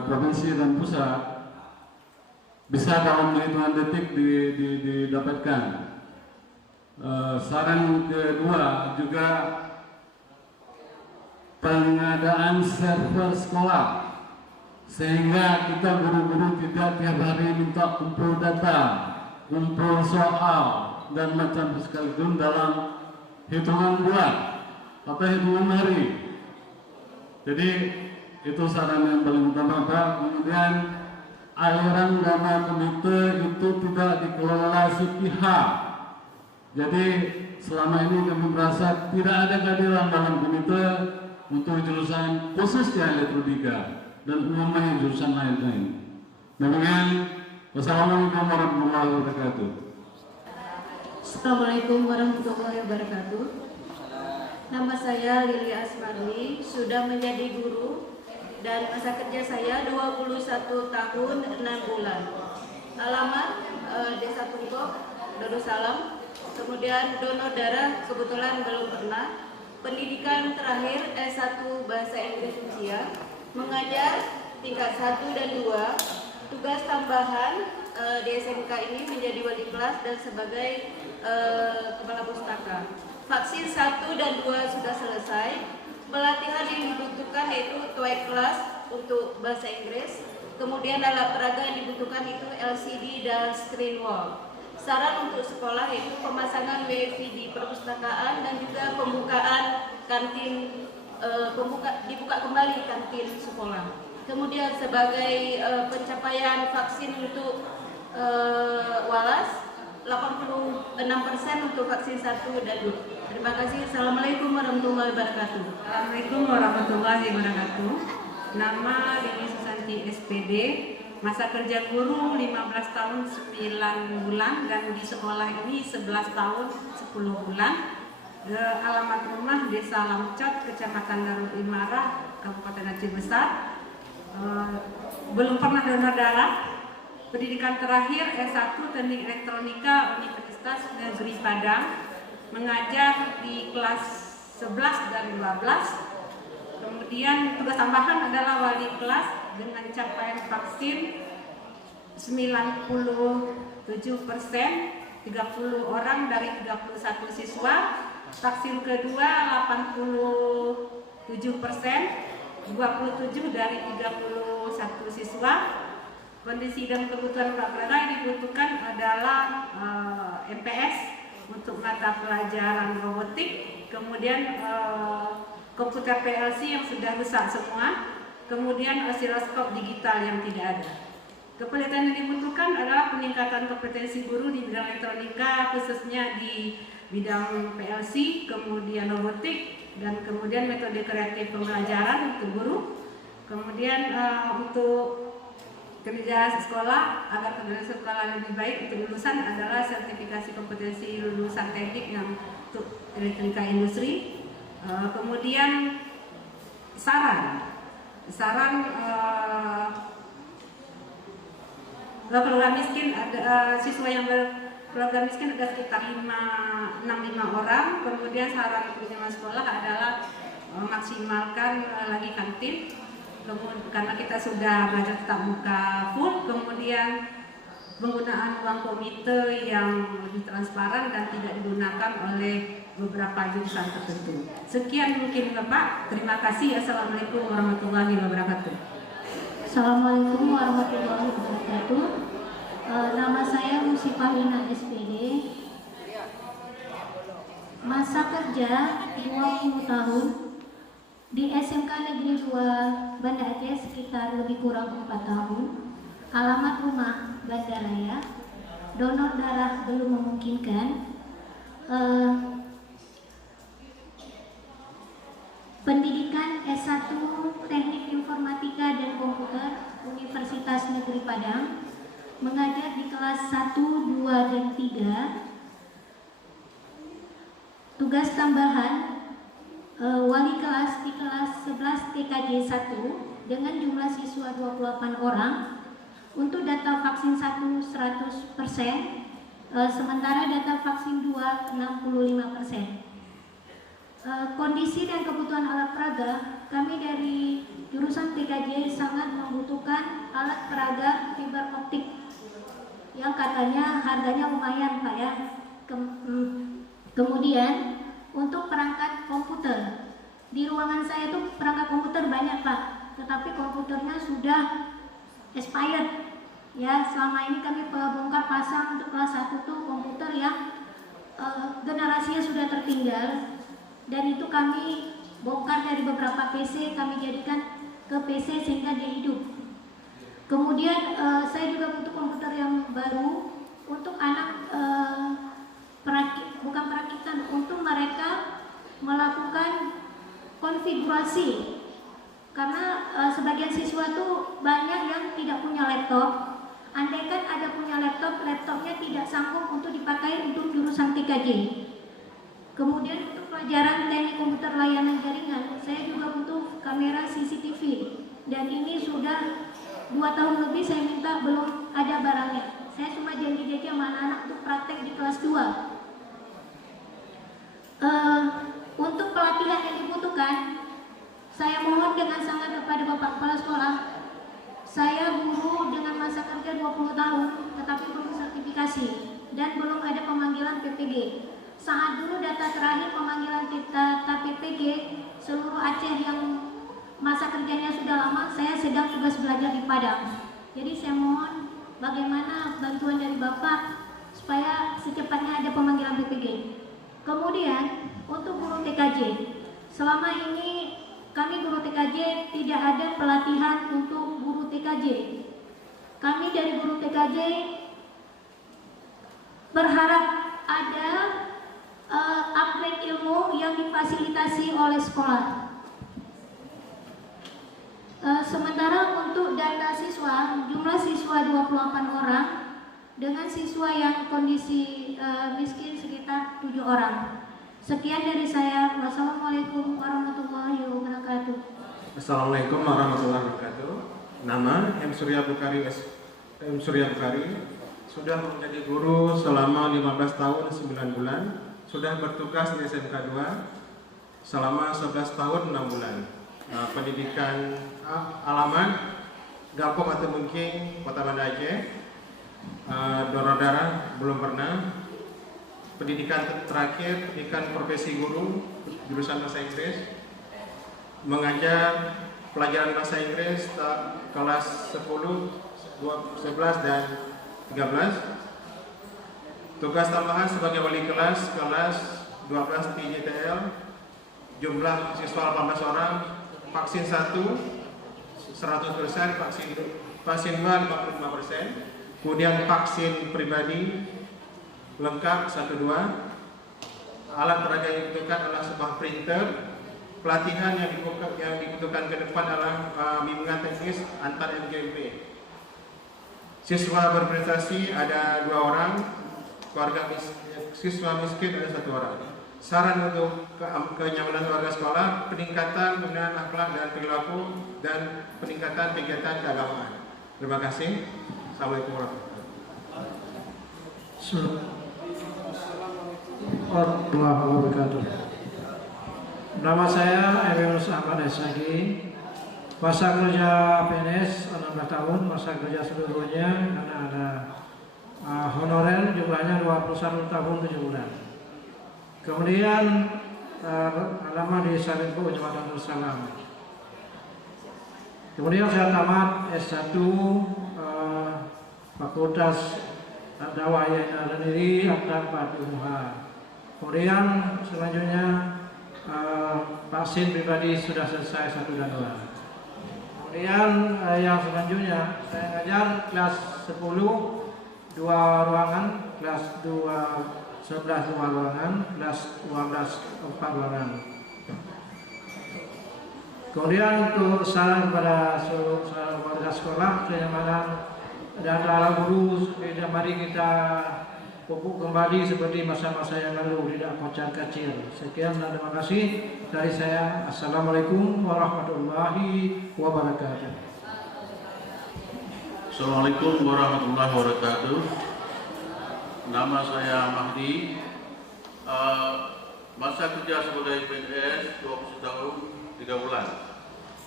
provinsi dan pusat bisa dalam hitungan detik didapatkan. Saran kedua juga pengadaan server sekolah, sehingga kita guru-guru tidak tiap hari minta kumpul data, kumpul soal dan macam sekaligus dalam hitungan bulan atau hitungan hari. Jadi itu saran yang paling utama, Pak. Kemudian aliran dana komite itu tidak dikelola sepihak. Jadi selama ini kami merasa tidak ada keadilan dalam komite untuk jurusan khususnya elektronika dan umumnya jurusan lain-lain. Demikian, wassalamualaikum warahmatullahi wabarakatuh. Assalamualaikum warahmatullahi wabarakatuh. Nama saya Lili Asmani, sudah menjadi guru dan masa kerja saya 21 tahun 6 bulan. Alamat Desa Tunggok, Darussalam. Kemudian donor darah kebetulan belum pernah. Pendidikan terakhir S1 Bahasa Inggris Usia, mengajar tingkat 1 dan 2, tugas tambahan di SMK ini menjadi wali kelas dan sebagai kepala pustaka. Vaksin 1 dan 2 sudah selesai. Pelatihan yang dibutuhkan yaitu TOEIC kelas untuk bahasa Inggris. Kemudian alat peraga yang dibutuhkan itu LCD dan screen wall. Saran untuk sekolah yaitu pemasangan WiFi di perpustakaan dan juga pembukaan kantin, dibuka kembali kantin sekolah. Kemudian sebagai pencapaian vaksin untuk Walas, 86% untuk vaksin 1 dan 2. Terima kasih. Assalamualaikum warahmatullahi wabarakatuh. Assalamualaikum warahmatullahi wabarakatuh. Nama Lili Susanti SPD. Masa kerja guru 15 tahun 9 bulan dan di sekolah ini 11 tahun 10 bulan. Alamat rumah Desa Lamcot, Kecamatan Darul Imarah, Kabupaten Aceh Besar. Belum pernah donor darah. Pendidikan terakhir S1 Teknik Elektronika Universitas Negeri Padang. Mengajar di kelas 11 dan 12. Kemudian tugas tambahan adalah wali kelas dengan capaian vaksin 97%, 30 orang dari 31 siswa. Vaksin kedua 87%, 27 dari 31 siswa. Kondisi dan kebutuhan prakerja yang dibutuhkan adalah MPS untuk mata pelajaran robotik, kemudian komputer PLC yang sudah rusak semua, kemudian osiloskop digital yang tidak ada. Kepelitian yang dibutuhkan adalah peningkatan kompetensi guru di bidang elektronika, khususnya di bidang PLC, kemudian robotik, dan kemudian metode kreatif pembelajaran untuk guru. Kemudian untuk kerja sekolah, agar kerja sekolah lebih baik untuk lulusan adalah sertifikasi kompetensi lulusan teknik yang untuk elektronika industri. Kemudian saran keluarga miskin ada siswa yang berkeluarga miskin ada sekitar 65 orang. Kemudian saran penerimaan sekolah adalah maksimalkan lagi kantin, karena kita sudah belajar tatap muka full. Kemudian penggunaan uang komite yang lebih transparan dan tidak digunakan oleh beberapa jurusan tertentu. Sekian mungkin Bapak. Terima kasih. Assalamualaikum warahmatullahi wabarakatuh. Assalamualaikum warahmatullahi wabarakatuh. Nama saya Musifah Lina SPD. Masa kerja 20 tahun di SMK Negeri 2 Banda Aceh sekitar lebih kurang 4 tahun. Alamat rumah Bandaraya. Donor darah belum memungkinkan. Pendidikan S1 Teknik Informatika dan Komputer Universitas Negeri Padang, mengajar di kelas 1, 2, dan 3. Tugas tambahan wali kelas di kelas 11 TKJ 1 dengan jumlah siswa 28 orang. Untuk data vaksin 1 100%, sementara data vaksin 2 65%. Kondisi dan kebutuhan alat peraga, kami dari jurusan TKJ sangat membutuhkan alat peraga fiber optik yang katanya harganya lumayan Pak ya. Kemudian untuk perangkat komputer, di ruangan saya itu perangkat komputer banyak Pak, tetapi komputernya sudah expired. Ya, selama ini kami bongkar pasang untuk kelas 1 tuh komputer yang generasinya sudah tertinggal, dan itu kami bongkar dari beberapa PC, kami jadikan ke PC sehingga dia hidup. Kemudian saya juga butuh komputer yang baru untuk anak bukan perakitan, untuk mereka melakukan konfigurasi, karena sebagian siswa tuh banyak yang tidak punya laptop. Andaikan ada punya laptop, laptopnya tidak sanggup untuk dipakai untuk jurusan TKJ. Kemudian untuk pelajaran teknik komputer layanan jaringan, saya juga butuh kamera CCTV, dan ini sudah 2 tahun lebih saya minta, belum ada barangnya. Saya cuma janji-janji sama anak-anak untuk praktek di kelas 2. Untuk pelatihan yang dibutuhkan, saya mohon dengan sangat kepada Bapak Kepala Sekolah. Saya guru dengan masa kerja 20 tahun, tetapi belum sertifikasi dan belum ada pemanggilan PPG. Saat dulu data terakhir pemanggilan data PPG seluruh Aceh yang masa kerjanya sudah lama, saya sedang tugas belajar di Padang. Jadi saya mohon bagaimana bantuan dari Bapak supaya secepatnya ada pemanggilan PPG. Kemudian untuk guru TKJ, selama ini kami guru TKJ tidak ada pelatihan untuk guru TKJ. Kami dari guru TKJ berharap ada upgrade ilmu yang difasilitasi oleh sekolah. Sementara untuk data siswa, jumlah siswa 28 orang dengan siswa yang kondisi miskin sekitar 7 orang. Sekian dari saya. Wassalamualaikum warahmatullahi wabarakatuh. Assalamualaikum warahmatullahi wabarakatuh. Nama M. Surya Bukhari, sudah menjadi guru selama 15 tahun 9 bulan, sudah bertugas di SMK 2 selama 11 tahun 6 bulan. Pendidikan alamat Gampong atau Mungking, Kota Banda Aceh. Donor darah belum pernah. Pendidikan terakhir, pendidikan profesi guru, jurusan bahasa Inggris, mengajar pelajaran bahasa Inggris kelas 10, 11 dan 13. Tugas tambahan sebagai wali kelas 12 di JTL, jumlah siswa 18 orang, vaksin 1 100%, vaksin 2 55%, kemudian vaksin pribadi lengkap 1-2. Alat peraga yang dibutuhkan adalah sebuah printer. Pelatihan yang dibutuhkan ke depan adalah bimbingan teknis antar MGMP. Siswa berprestasi ada 2 orang, siswa miskin ada 1 orang. Saran untuk kenyamanan warga sekolah, peningkatan pembinaan akhlak dan perilaku, dan peningkatan kegiatan keagamaan. Terima kasih. Assalamualaikum warahmatullahi wabarakatuh. Nama saya Yunus Ahmad Esagi. Masa kerja PNS 16 tahun, masa kerja seluruhnya karena ada honorer jumlahnya 21 tahun 7 bulan. Kemudian lama di Salimpo, Jembatan Darussalam. Kemudian saya tamat S1 Fakultas Dakwah Yayasan Al-Nadiri Akhlak Fatiha. Kemudian selanjutnya vaksin pribadi sudah selesai 1 dan 2. Kemudian yang selanjutnya saya ngajar kelas 10 2 ruangan, kelas 11 2 ruangan, kelas 12 4 ruangan. Kemudian untuk saran kepada seluruh warga sekolah, kenyamanan dan para guru, mari kita pupuk kembali seperti masa-masa yang lalu, tidak kocar kacir. Sekian dan terima kasih dari saya. Assalamualaikum warahmatullahi wabarakatuh. Assalamualaikum warahmatullahi wabarakatuh. Nama saya Mahdi. Masa kerja sebagai PNS 20 tahun 3 bulan.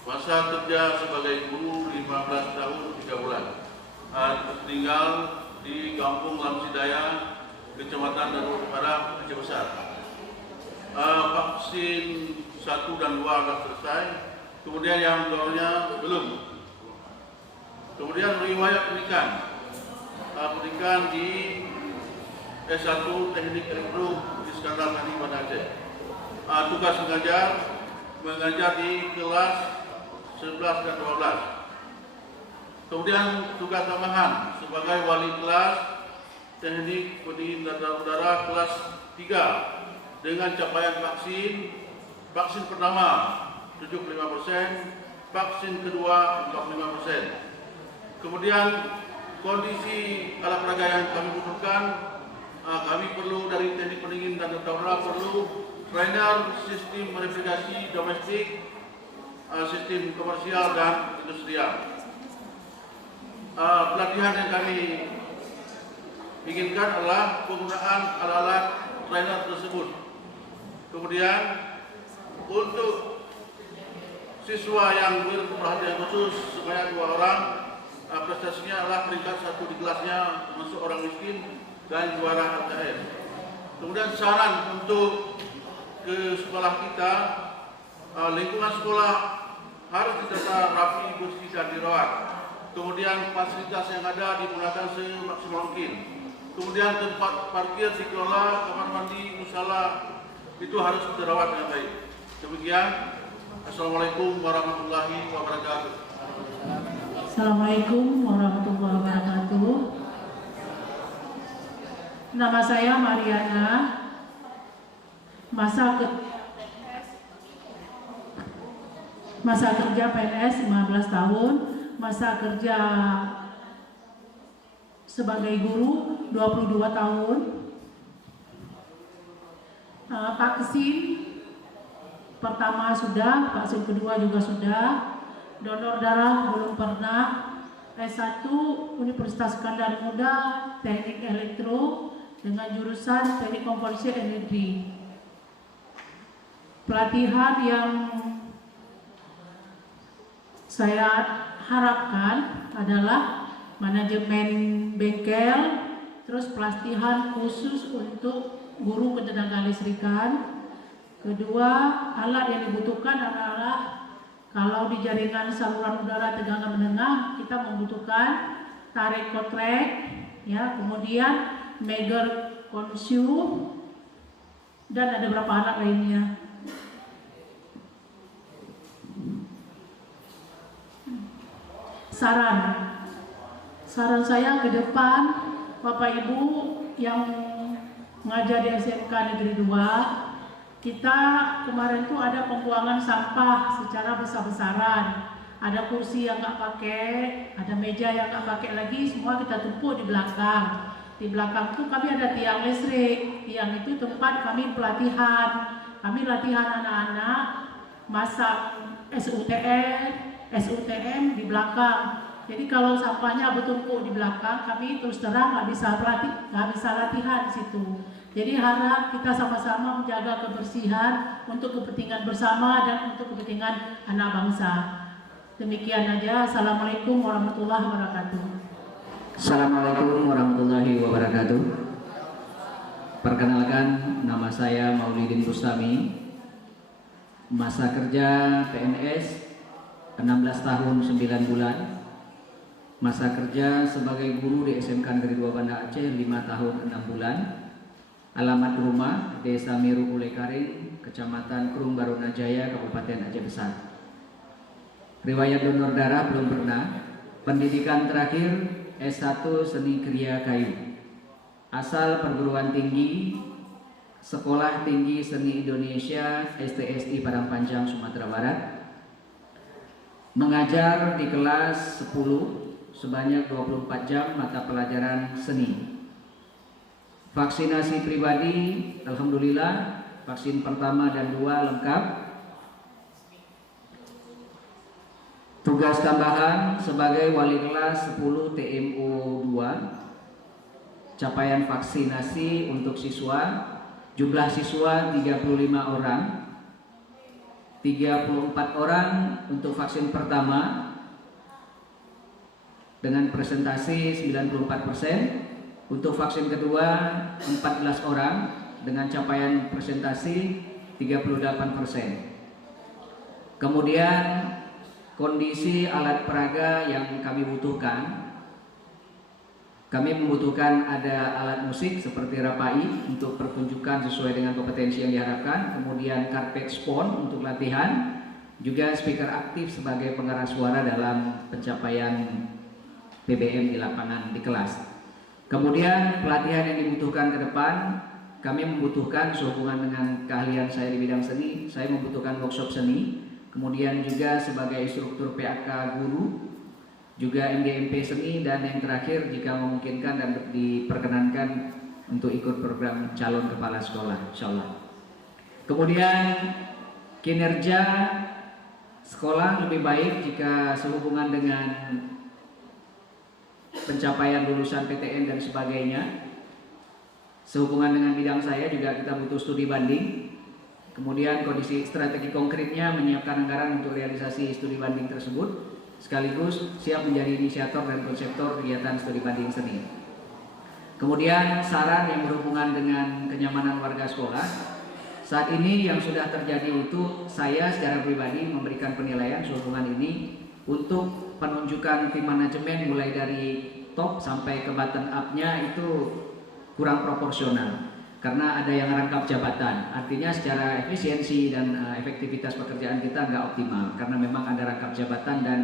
Masa kerja sebagai guru 15 tahun 3 bulan. Tinggal di Kampung Lamsidaya, Kecamatan Darul Utara, Aceh Besar. Vaksin 1 dan 2 sudah selesai. Kemudian yang lainnya belum. Kemudian riwayat pendidikan di S1 Teknik Elektro di Iskandar Haji Banda Aceh. Tugas mengajar di kelas 11 dan 12. Kemudian tugas tambahan sebagai wali kelas Teknik Pendingin Tata Udara kelas 3 dengan capaian vaksin pertama 75%, vaksin kedua 45%. Kemudian kondisi alat peraga yang kami butuhkan, kami perlu dari Teknik Pendingin dan Tata Udara perlu trainer sistem refrigerasi domestik, sistem komersial dan industrial. Pelatihan yang kami inginkan adalah penggunaan alat-alat trainer tersebut. Kemudian untuk siswa yang berperhatian khusus sebanyak 2 orang, prestasinya adalah peringkat 1 di kelasnya, termasuk orang miskin dan juara LKS. Kemudian saran untuk ke sekolah kita, lingkungan sekolah harus ditata rapi, bersih dan dirawat. Kemudian fasilitas yang ada digunakan semaksimal mungkin. Kemudian tempat parkir dikelola, kamar mandi, musala itu harus dirawat dengan baik. Demikian. Assalamualaikum warahmatullahi wabarakatuh. Assalamualaikum warahmatullahi wabarakatuh. Nama saya Mariana. Masa kerja PNS 15 tahun. Masa kerja sebagai guru 22 tahun. Vaksin pertama sudah, vaksin kedua juga sudah. Donor darah belum pernah. S1 Universitas Iskandar Muda, Teknik Elektro dengan jurusan Teknik Komposit Energi. Pelatihan yang saya harapkan adalah manajemen bengkel, terus pelatihan khusus untuk guru ketenaga listrikan. Kedua, alat yang dibutuhkan adalah kalau di jaringan saluran udara tegangan menengah kita membutuhkan tarik kotrek, ya, kemudian meger konsu dan ada beberapa alat lainnya. Saran saya ke depan, Bapak Ibu yang mengajar di SMK Negeri 2, kita kemarin tuh ada pembuangan sampah secara besar-besaran. Ada kursi yang nggak pakai, ada meja yang nggak pakai lagi, semua kita tumpuk di belakang. Di belakang tuh kami ada tiang listrik. Tiang itu tempat kami pelatihan. Kami latihan anak-anak masak SUTM di belakang. Jadi kalau sampahnya bertumpuk di belakang, kami terus terang nggak bisa latihan di situ. Jadi harap kita sama-sama menjaga kebersihan untuk kepentingan bersama dan untuk kepentingan anak bangsa. Demikian aja. Assalamualaikum warahmatullahi wabarakatuh. Assalamualaikum warahmatullahi wabarakatuh. Perkenalkan, nama saya Maulidin Bustami. Masa kerja PNS 16 tahun 9 bulan. Masa kerja sebagai guru di SMK Negeri 2 Banda Aceh 5 tahun 6 bulan. Alamat rumah Desa Miru Ulekaring, Kecamatan Krung Barunajaya, Kabupaten Aceh Besar. Riwayat donor darah belum pernah. Pendidikan terakhir S1 Seni Kriya Kayu. Asal perguruan tinggi Sekolah Tinggi Seni Indonesia STSI Padang Panjang, Sumatera Barat. Mengajar di kelas 10 sebanyak 24 jam mata pelajaran seni. Vaksinasi pribadi, alhamdulillah, vaksin pertama dan 2 lengkap. Tugas tambahan sebagai wali kelas 10 TMO 2, capaian vaksinasi untuk siswa, jumlah siswa 35 orang, 34 orang untuk vaksin pertama dengan presentasi 94%. Untuk vaksin kedua 14 orang dengan capaian presentasi 38%. Kemudian kondisi alat peraga yang kami butuhkan, kami membutuhkan ada alat musik seperti rapai untuk pertunjukan sesuai dengan kompetensi yang diharapkan, kemudian karpet spon untuk latihan, juga speaker aktif sebagai pengeras suara dalam pencapaian PBM di lapangan di kelas. Kemudian pelatihan yang dibutuhkan ke depan, kami membutuhkan sehubungan dengan keahlian saya di bidang seni, saya membutuhkan workshop seni, kemudian juga sebagai instruktur PAK guru, juga MGMP seni, dan yang terakhir jika memungkinkan dan diperkenankan untuk ikut program calon kepala sekolah, insyaallah. Kemudian kinerja sekolah lebih baik jika sehubungan dengan pencapaian lulusan PTN dan sebagainya. Sehubungan dengan bidang saya juga kita butuh studi banding. Kemudian kondisi strategi konkretnya menyiapkan anggaran untuk realisasi studi banding tersebut, sekaligus siap menjadi inisiator dan konseptor kegiatan studi banding seni. Kemudian saran yang berhubungan dengan kenyamanan warga sekolah. Saat ini yang sudah terjadi itu saya secara pribadi memberikan penilaian sehubungan ini untuk penunjukan tim manajemen mulai dari top sampai ke button up-nya itu kurang proporsional karena ada yang rangkap jabatan, artinya secara efisiensi dan efektivitas pekerjaan kita nggak optimal karena memang ada rangkap jabatan dan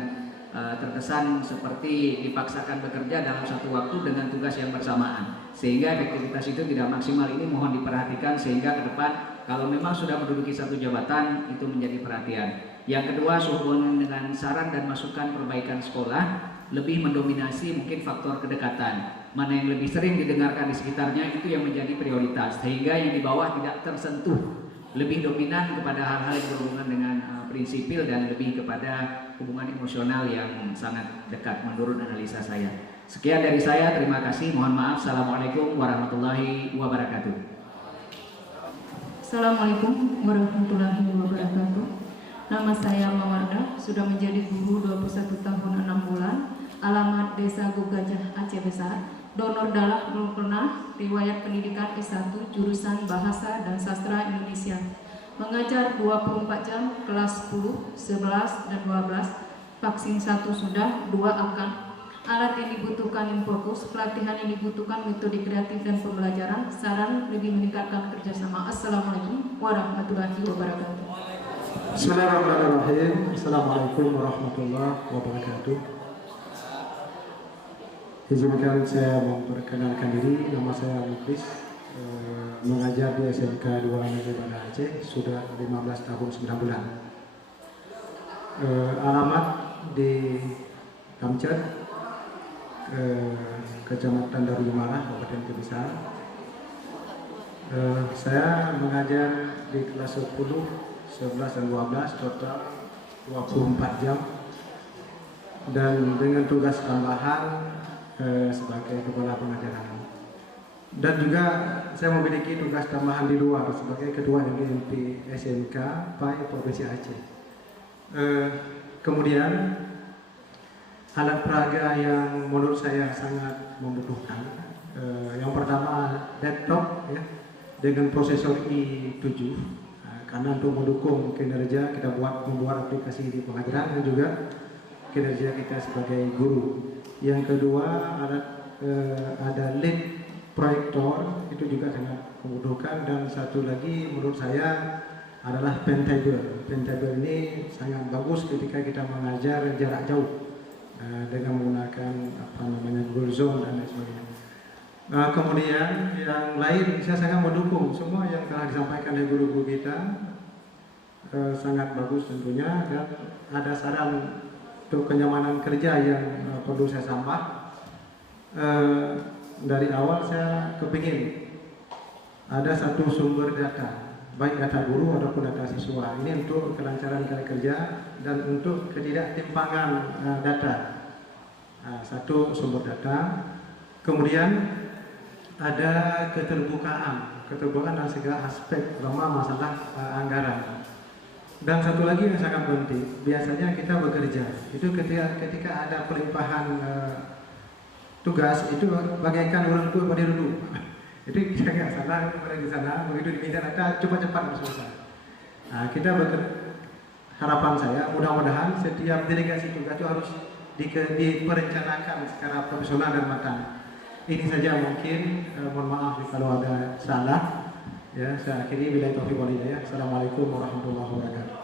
terkesan seperti dipaksakan bekerja dalam satu waktu dengan tugas yang bersamaan sehingga efektivitas itu tidak maksimal. Ini mohon diperhatikan sehingga ke depan kalau memang sudah menduduki satu jabatan itu menjadi perhatian. Yang kedua, sehubungan dengan saran dan masukan perbaikan sekolah, lebih mendominasi mungkin faktor kedekatan. Mana yang lebih sering didengarkan di sekitarnya itu yang menjadi prioritas, sehingga yang di bawah tidak tersentuh. Lebih dominan kepada hal-hal yang berhubungan dengan prinsipil dan lebih kepada hubungan emosional yang sangat dekat menurut analisa saya. Sekian dari saya, terima kasih, mohon maaf. Assalamualaikum warahmatullahi wabarakatuh. Assalamualaikum warahmatullahi wabarakatuh. Nama saya Mawarda, sudah menjadi guru 21 tahun 6 bulan, alamat Desa Gugajah, Aceh Besar, donor darah belum pernah, riwayat pendidikan S1, jurusan Bahasa dan Sastra Indonesia, mengajar 24 jam, kelas 10, 11, dan 12, vaksin 1 sudah, 2 akan, alat yang dibutuhkan yang fokus, pelatihan yang dibutuhkan metode kreatif dan pembelajaran, saran lebih meningkatkan kerjasama. Assalamualaikum warahmatullahi wabarakatuh. Bismillahirrahmanirrahim. Assalamualaikum warahmatullahi wabarakatuh. Izinkan saya memperkenalkan diri. Nama saya Muklis, mengajar di SMK 2 Negeri Banda Aceh sudah 15 tahun 9 bulan. Alamat di Kamcet, Kecamatan Darujimara, Kabupaten Terbesar. Saya mengajar di kelas 10, 11 dan 12, total 24 jam, dan dengan tugas tambahan sebagai kepala pengajaran. Dan juga saya memiliki tugas tambahan di luar sebagai ketua MGMP SMK PAI Provinsi Aceh. Kemudian alat peraga yang menurut saya sangat membutuhkan, yang pertama laptop ya, dengan prosesor i7. Karena untuk mendukung kinerja kita membuat aplikasi di pengajaran dan juga kinerja kita sebagai guru. Yang kedua ada LED proyektor, itu juga sangat membutuhkan, dan satu lagi menurut saya adalah pentable. Pentable ini sangat bagus ketika kita mengajar jarak jauh dengan menggunakan Google Zoom dan lain sebagainya. Kemudian yang lain saya sangat mendukung semua yang telah disampaikan oleh guru-guru kita, sangat bagus tentunya, dan ada saran untuk kenyamanan kerja yang perlu saya tambah. Dari awal saya kepingin ada satu sumber data, baik data guru ataupun data siswa. Ini untuk kelancaran kerja dan untuk ketidaktimpangan data. Satu sumber data. Kemudian ada keterbukaan dalam segala aspek, terutama masalah anggaran. Dan satu lagi yang sangat penting, biasanya kita bekerja itu ketika ada pelimpahan tugas itu bagaikan orang tua pada dulu. Itu kita nggak salah pada di sana, begitu diminta data cepat-cepat harus selesai. Kita harapan saya mudah-mudahan setiap delegasi tugas itu harus diperencanakan secara profesional dan matang. Ini saja mungkin, mohon maaf kalau ada salah. Ya, saya akhiri bila taufiq wal hidayah. Assalamualaikum warahmatullahi wabarakatuh.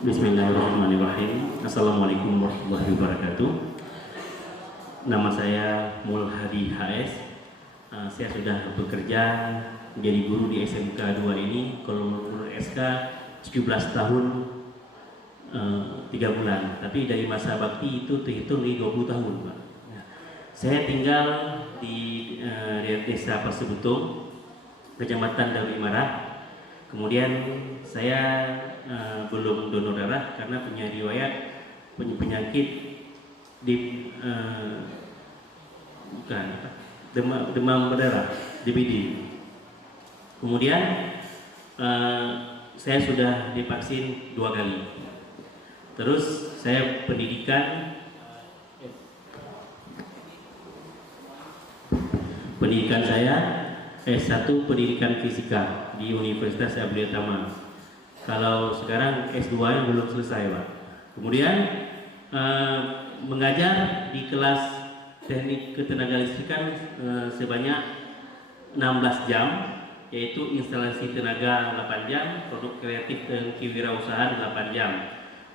Bismillahirrahmanirrahim. Assalamualaikum warahmatullahi wabarakatuh. Nama saya Mulhadi HS. Saya sudah bekerja menjadi guru di SMK 2 ini. Kalau menurut SK 17 tahun 3 bulan. Tapi dari masa bakti itu terhitung di 20 tahun, Pak. Saya tinggal di Desa Persebutung, Kecamatan Daun Imarah. Kemudian saya belum donor darah karena punya riwayat penyakit demam berdarah (DBD). Kemudian saya sudah divaksin 2 kali. Terus saya pendidikan saya S1 pendidikan fisika di Universitas Abdullah. Kalau sekarang S2 yang belum selesai, Pak. Kemudian mengajar di kelas teknik ketenagalistrikan sebanyak 16 jam, yaitu instalasi tenaga 8 jam, produk kreatif dan kewirausahaan 8 jam.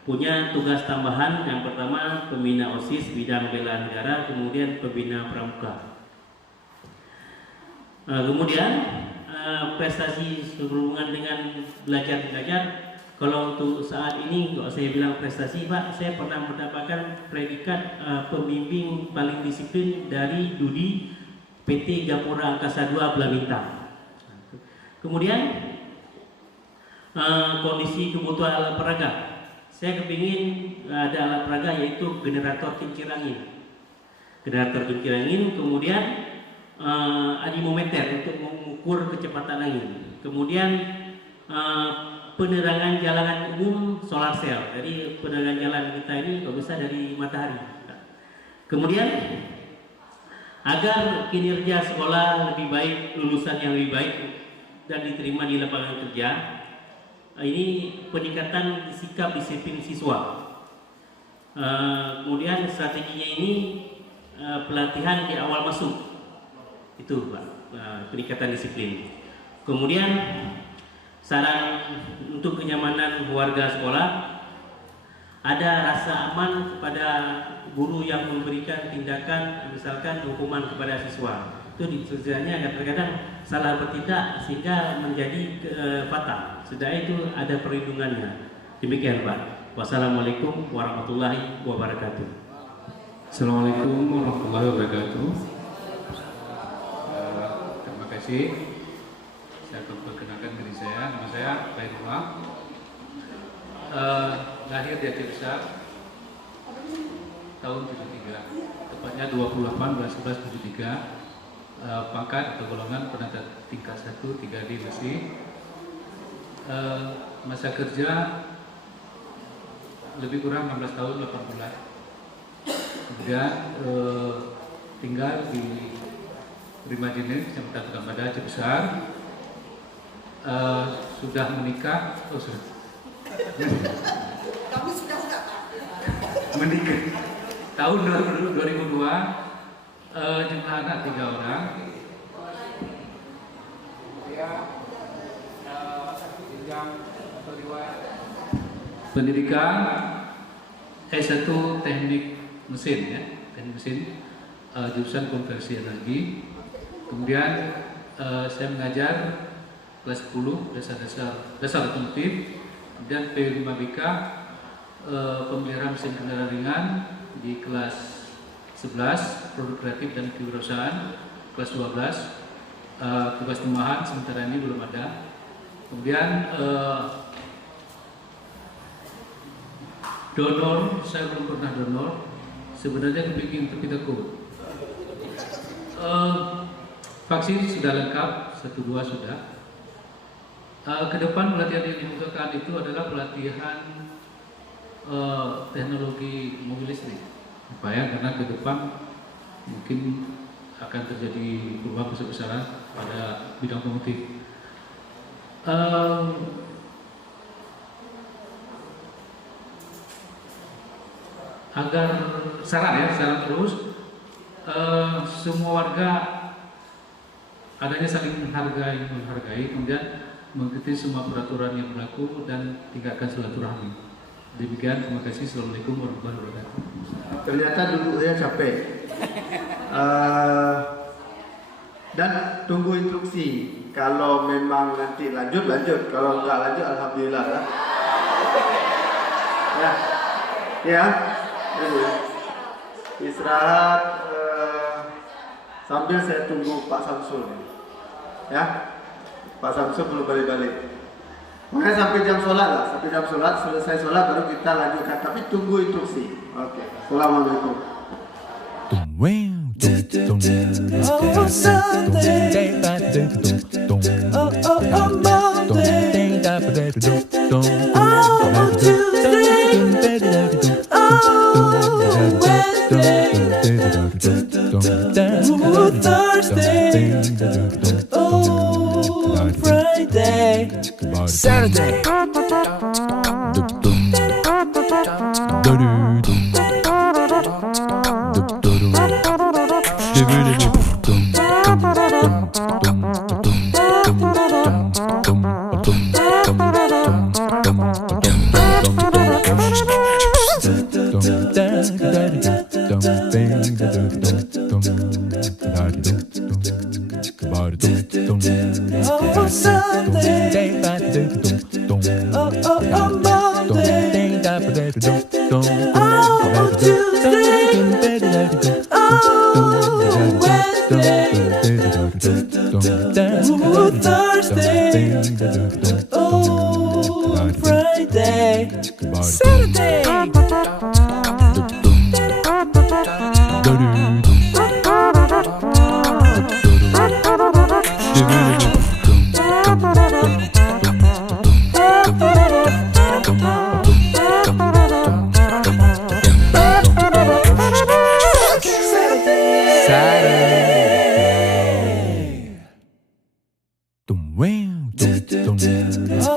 Punya tugas tambahan yang pertama pembina OSIS bidang bela negara, kemudian pembina pramuka. Kemudian prestasi sehubungan dengan belajar mengajar. Kalau untuk saat ini, kalau saya bilang prestasi, Pak, saya pernah mendapatkan predikat pembimbing paling disiplin dari Dudi PT Gapura Angkasa 2 Belah Bintang. Kemudian kondisi kebutuhan alat peraga. Saya kepingin ada alat peraga yaitu generator kincir angin. Kemudian anemometer untuk mengukur kecepatan angin. Kemudian penerangan jalanan umum solar cell. Jadi penerangan jalan kita ini kalau bisa dari matahari. Kemudian agar kinerja sekolah lebih baik, lulusan yang lebih baik dan diterima di lapangan kerja, ini peningkatan sikap disiplin siswa. Kemudian strateginya ini pelatihan di awal masuk. Itu, Pak, peningkatan disiplin. Kemudian saran untuk kenyamanan warga sekolah, ada rasa aman kepada guru yang memberikan tindakan misalkan hukuman kepada siswa. Itu disediakannya kadang-kadang salah bertindak sehingga menjadi fatal. Sudah itu ada perlindungannya. Demikian, Pak. Wassalamualaikum warahmatullahi wabarakatuh. Assalamualaikum warahmatullahi wabarakatuh. Terima kasih. Saya akan perkenalkan diri saya. Nama saya Bayrullah. Lahir di Aceh Besar tahun 73, tepatnya 28 bulan 11 73. Pangkat atau golongan penata tingkat 1 3D besi. Masa kerja lebih kurang 16 tahun 8 bulan. Kemudian tinggal di Rimajenin, Kecamatan Gambada, Aceh Besar. Sudah menikah, Kamu sudah menikah tahun 2002. Jumlah anak 3 orang. Pendidikan S1 teknik mesin, ya, teknik mesin, jurusan konversi energi. Kemudian saya mengajar kelas 10 dasar otomotif, dan P5BK pemeliharaan mesin kendaraan ringan di kelas 11 produk kreatif dan kewirausahaan, kelas 12 tugas tambahan sementara ini belum ada. Kemudian donor, saya belum pernah donor. Sebenarnya kepingin tapi takut. Vaksin sudah lengkap, 1-2 sudah. Ke depan pelatihan yang dibutuhkan itu adalah pelatihan teknologi mobil listrik. Supaya karena ke depan mungkin akan terjadi perubahan besar-besaran pada bidang otomotif. Agar saran terus semua warga adanya saling menghargai, kemudian mengikuti semua peraturan yang berlaku dan tingkatkan silaturahmi. Demikian, terima kasih. Assalamualaikum warahmatullahi wabarakatuh. Ternyata dulu saya capek. Dan tunggu instruksi. Kalau memang nanti lanjut, kalau nggak lanjut, alhamdulillah lah. Ya. Istirahat sambil saya tunggu Pak Samsul. Ya, Pak Samsul belum balik-balik. Makanya sampai jam sholat, selesai sholat baru kita lanjutkan. Tapi tunggu instruksi. Oke. Assalamualaikum. Oh, Sunday. Oh, Tuesday. Oh, Wednesday. Oh, Thursday. Oh, Friday. Saturday. Oh, Sunday. Oh, Monday. Oh, Tuesday. Oh, Wednesday. Oh, Thursday. Oh, Friday. Saturday.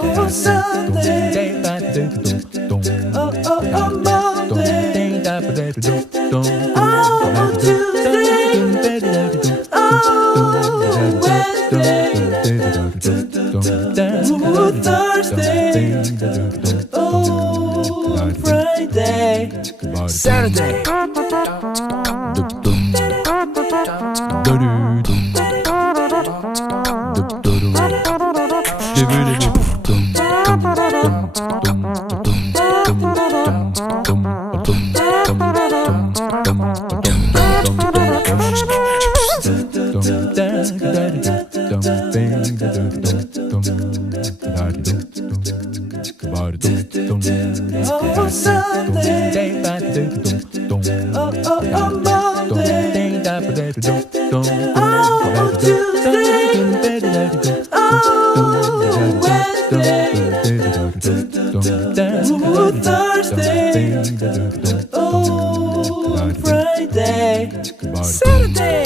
Oh, Sunday. Oh, Monday. Oh, Tuesday. Oh, Wednesday. Oh, Thursday. Oh, Friday. Saturday. Oh, Sunday. Oh, Monday. Oh, Tuesday. Oh, Wednesday. Oh, Thursday. Oh, Friday. Saturday.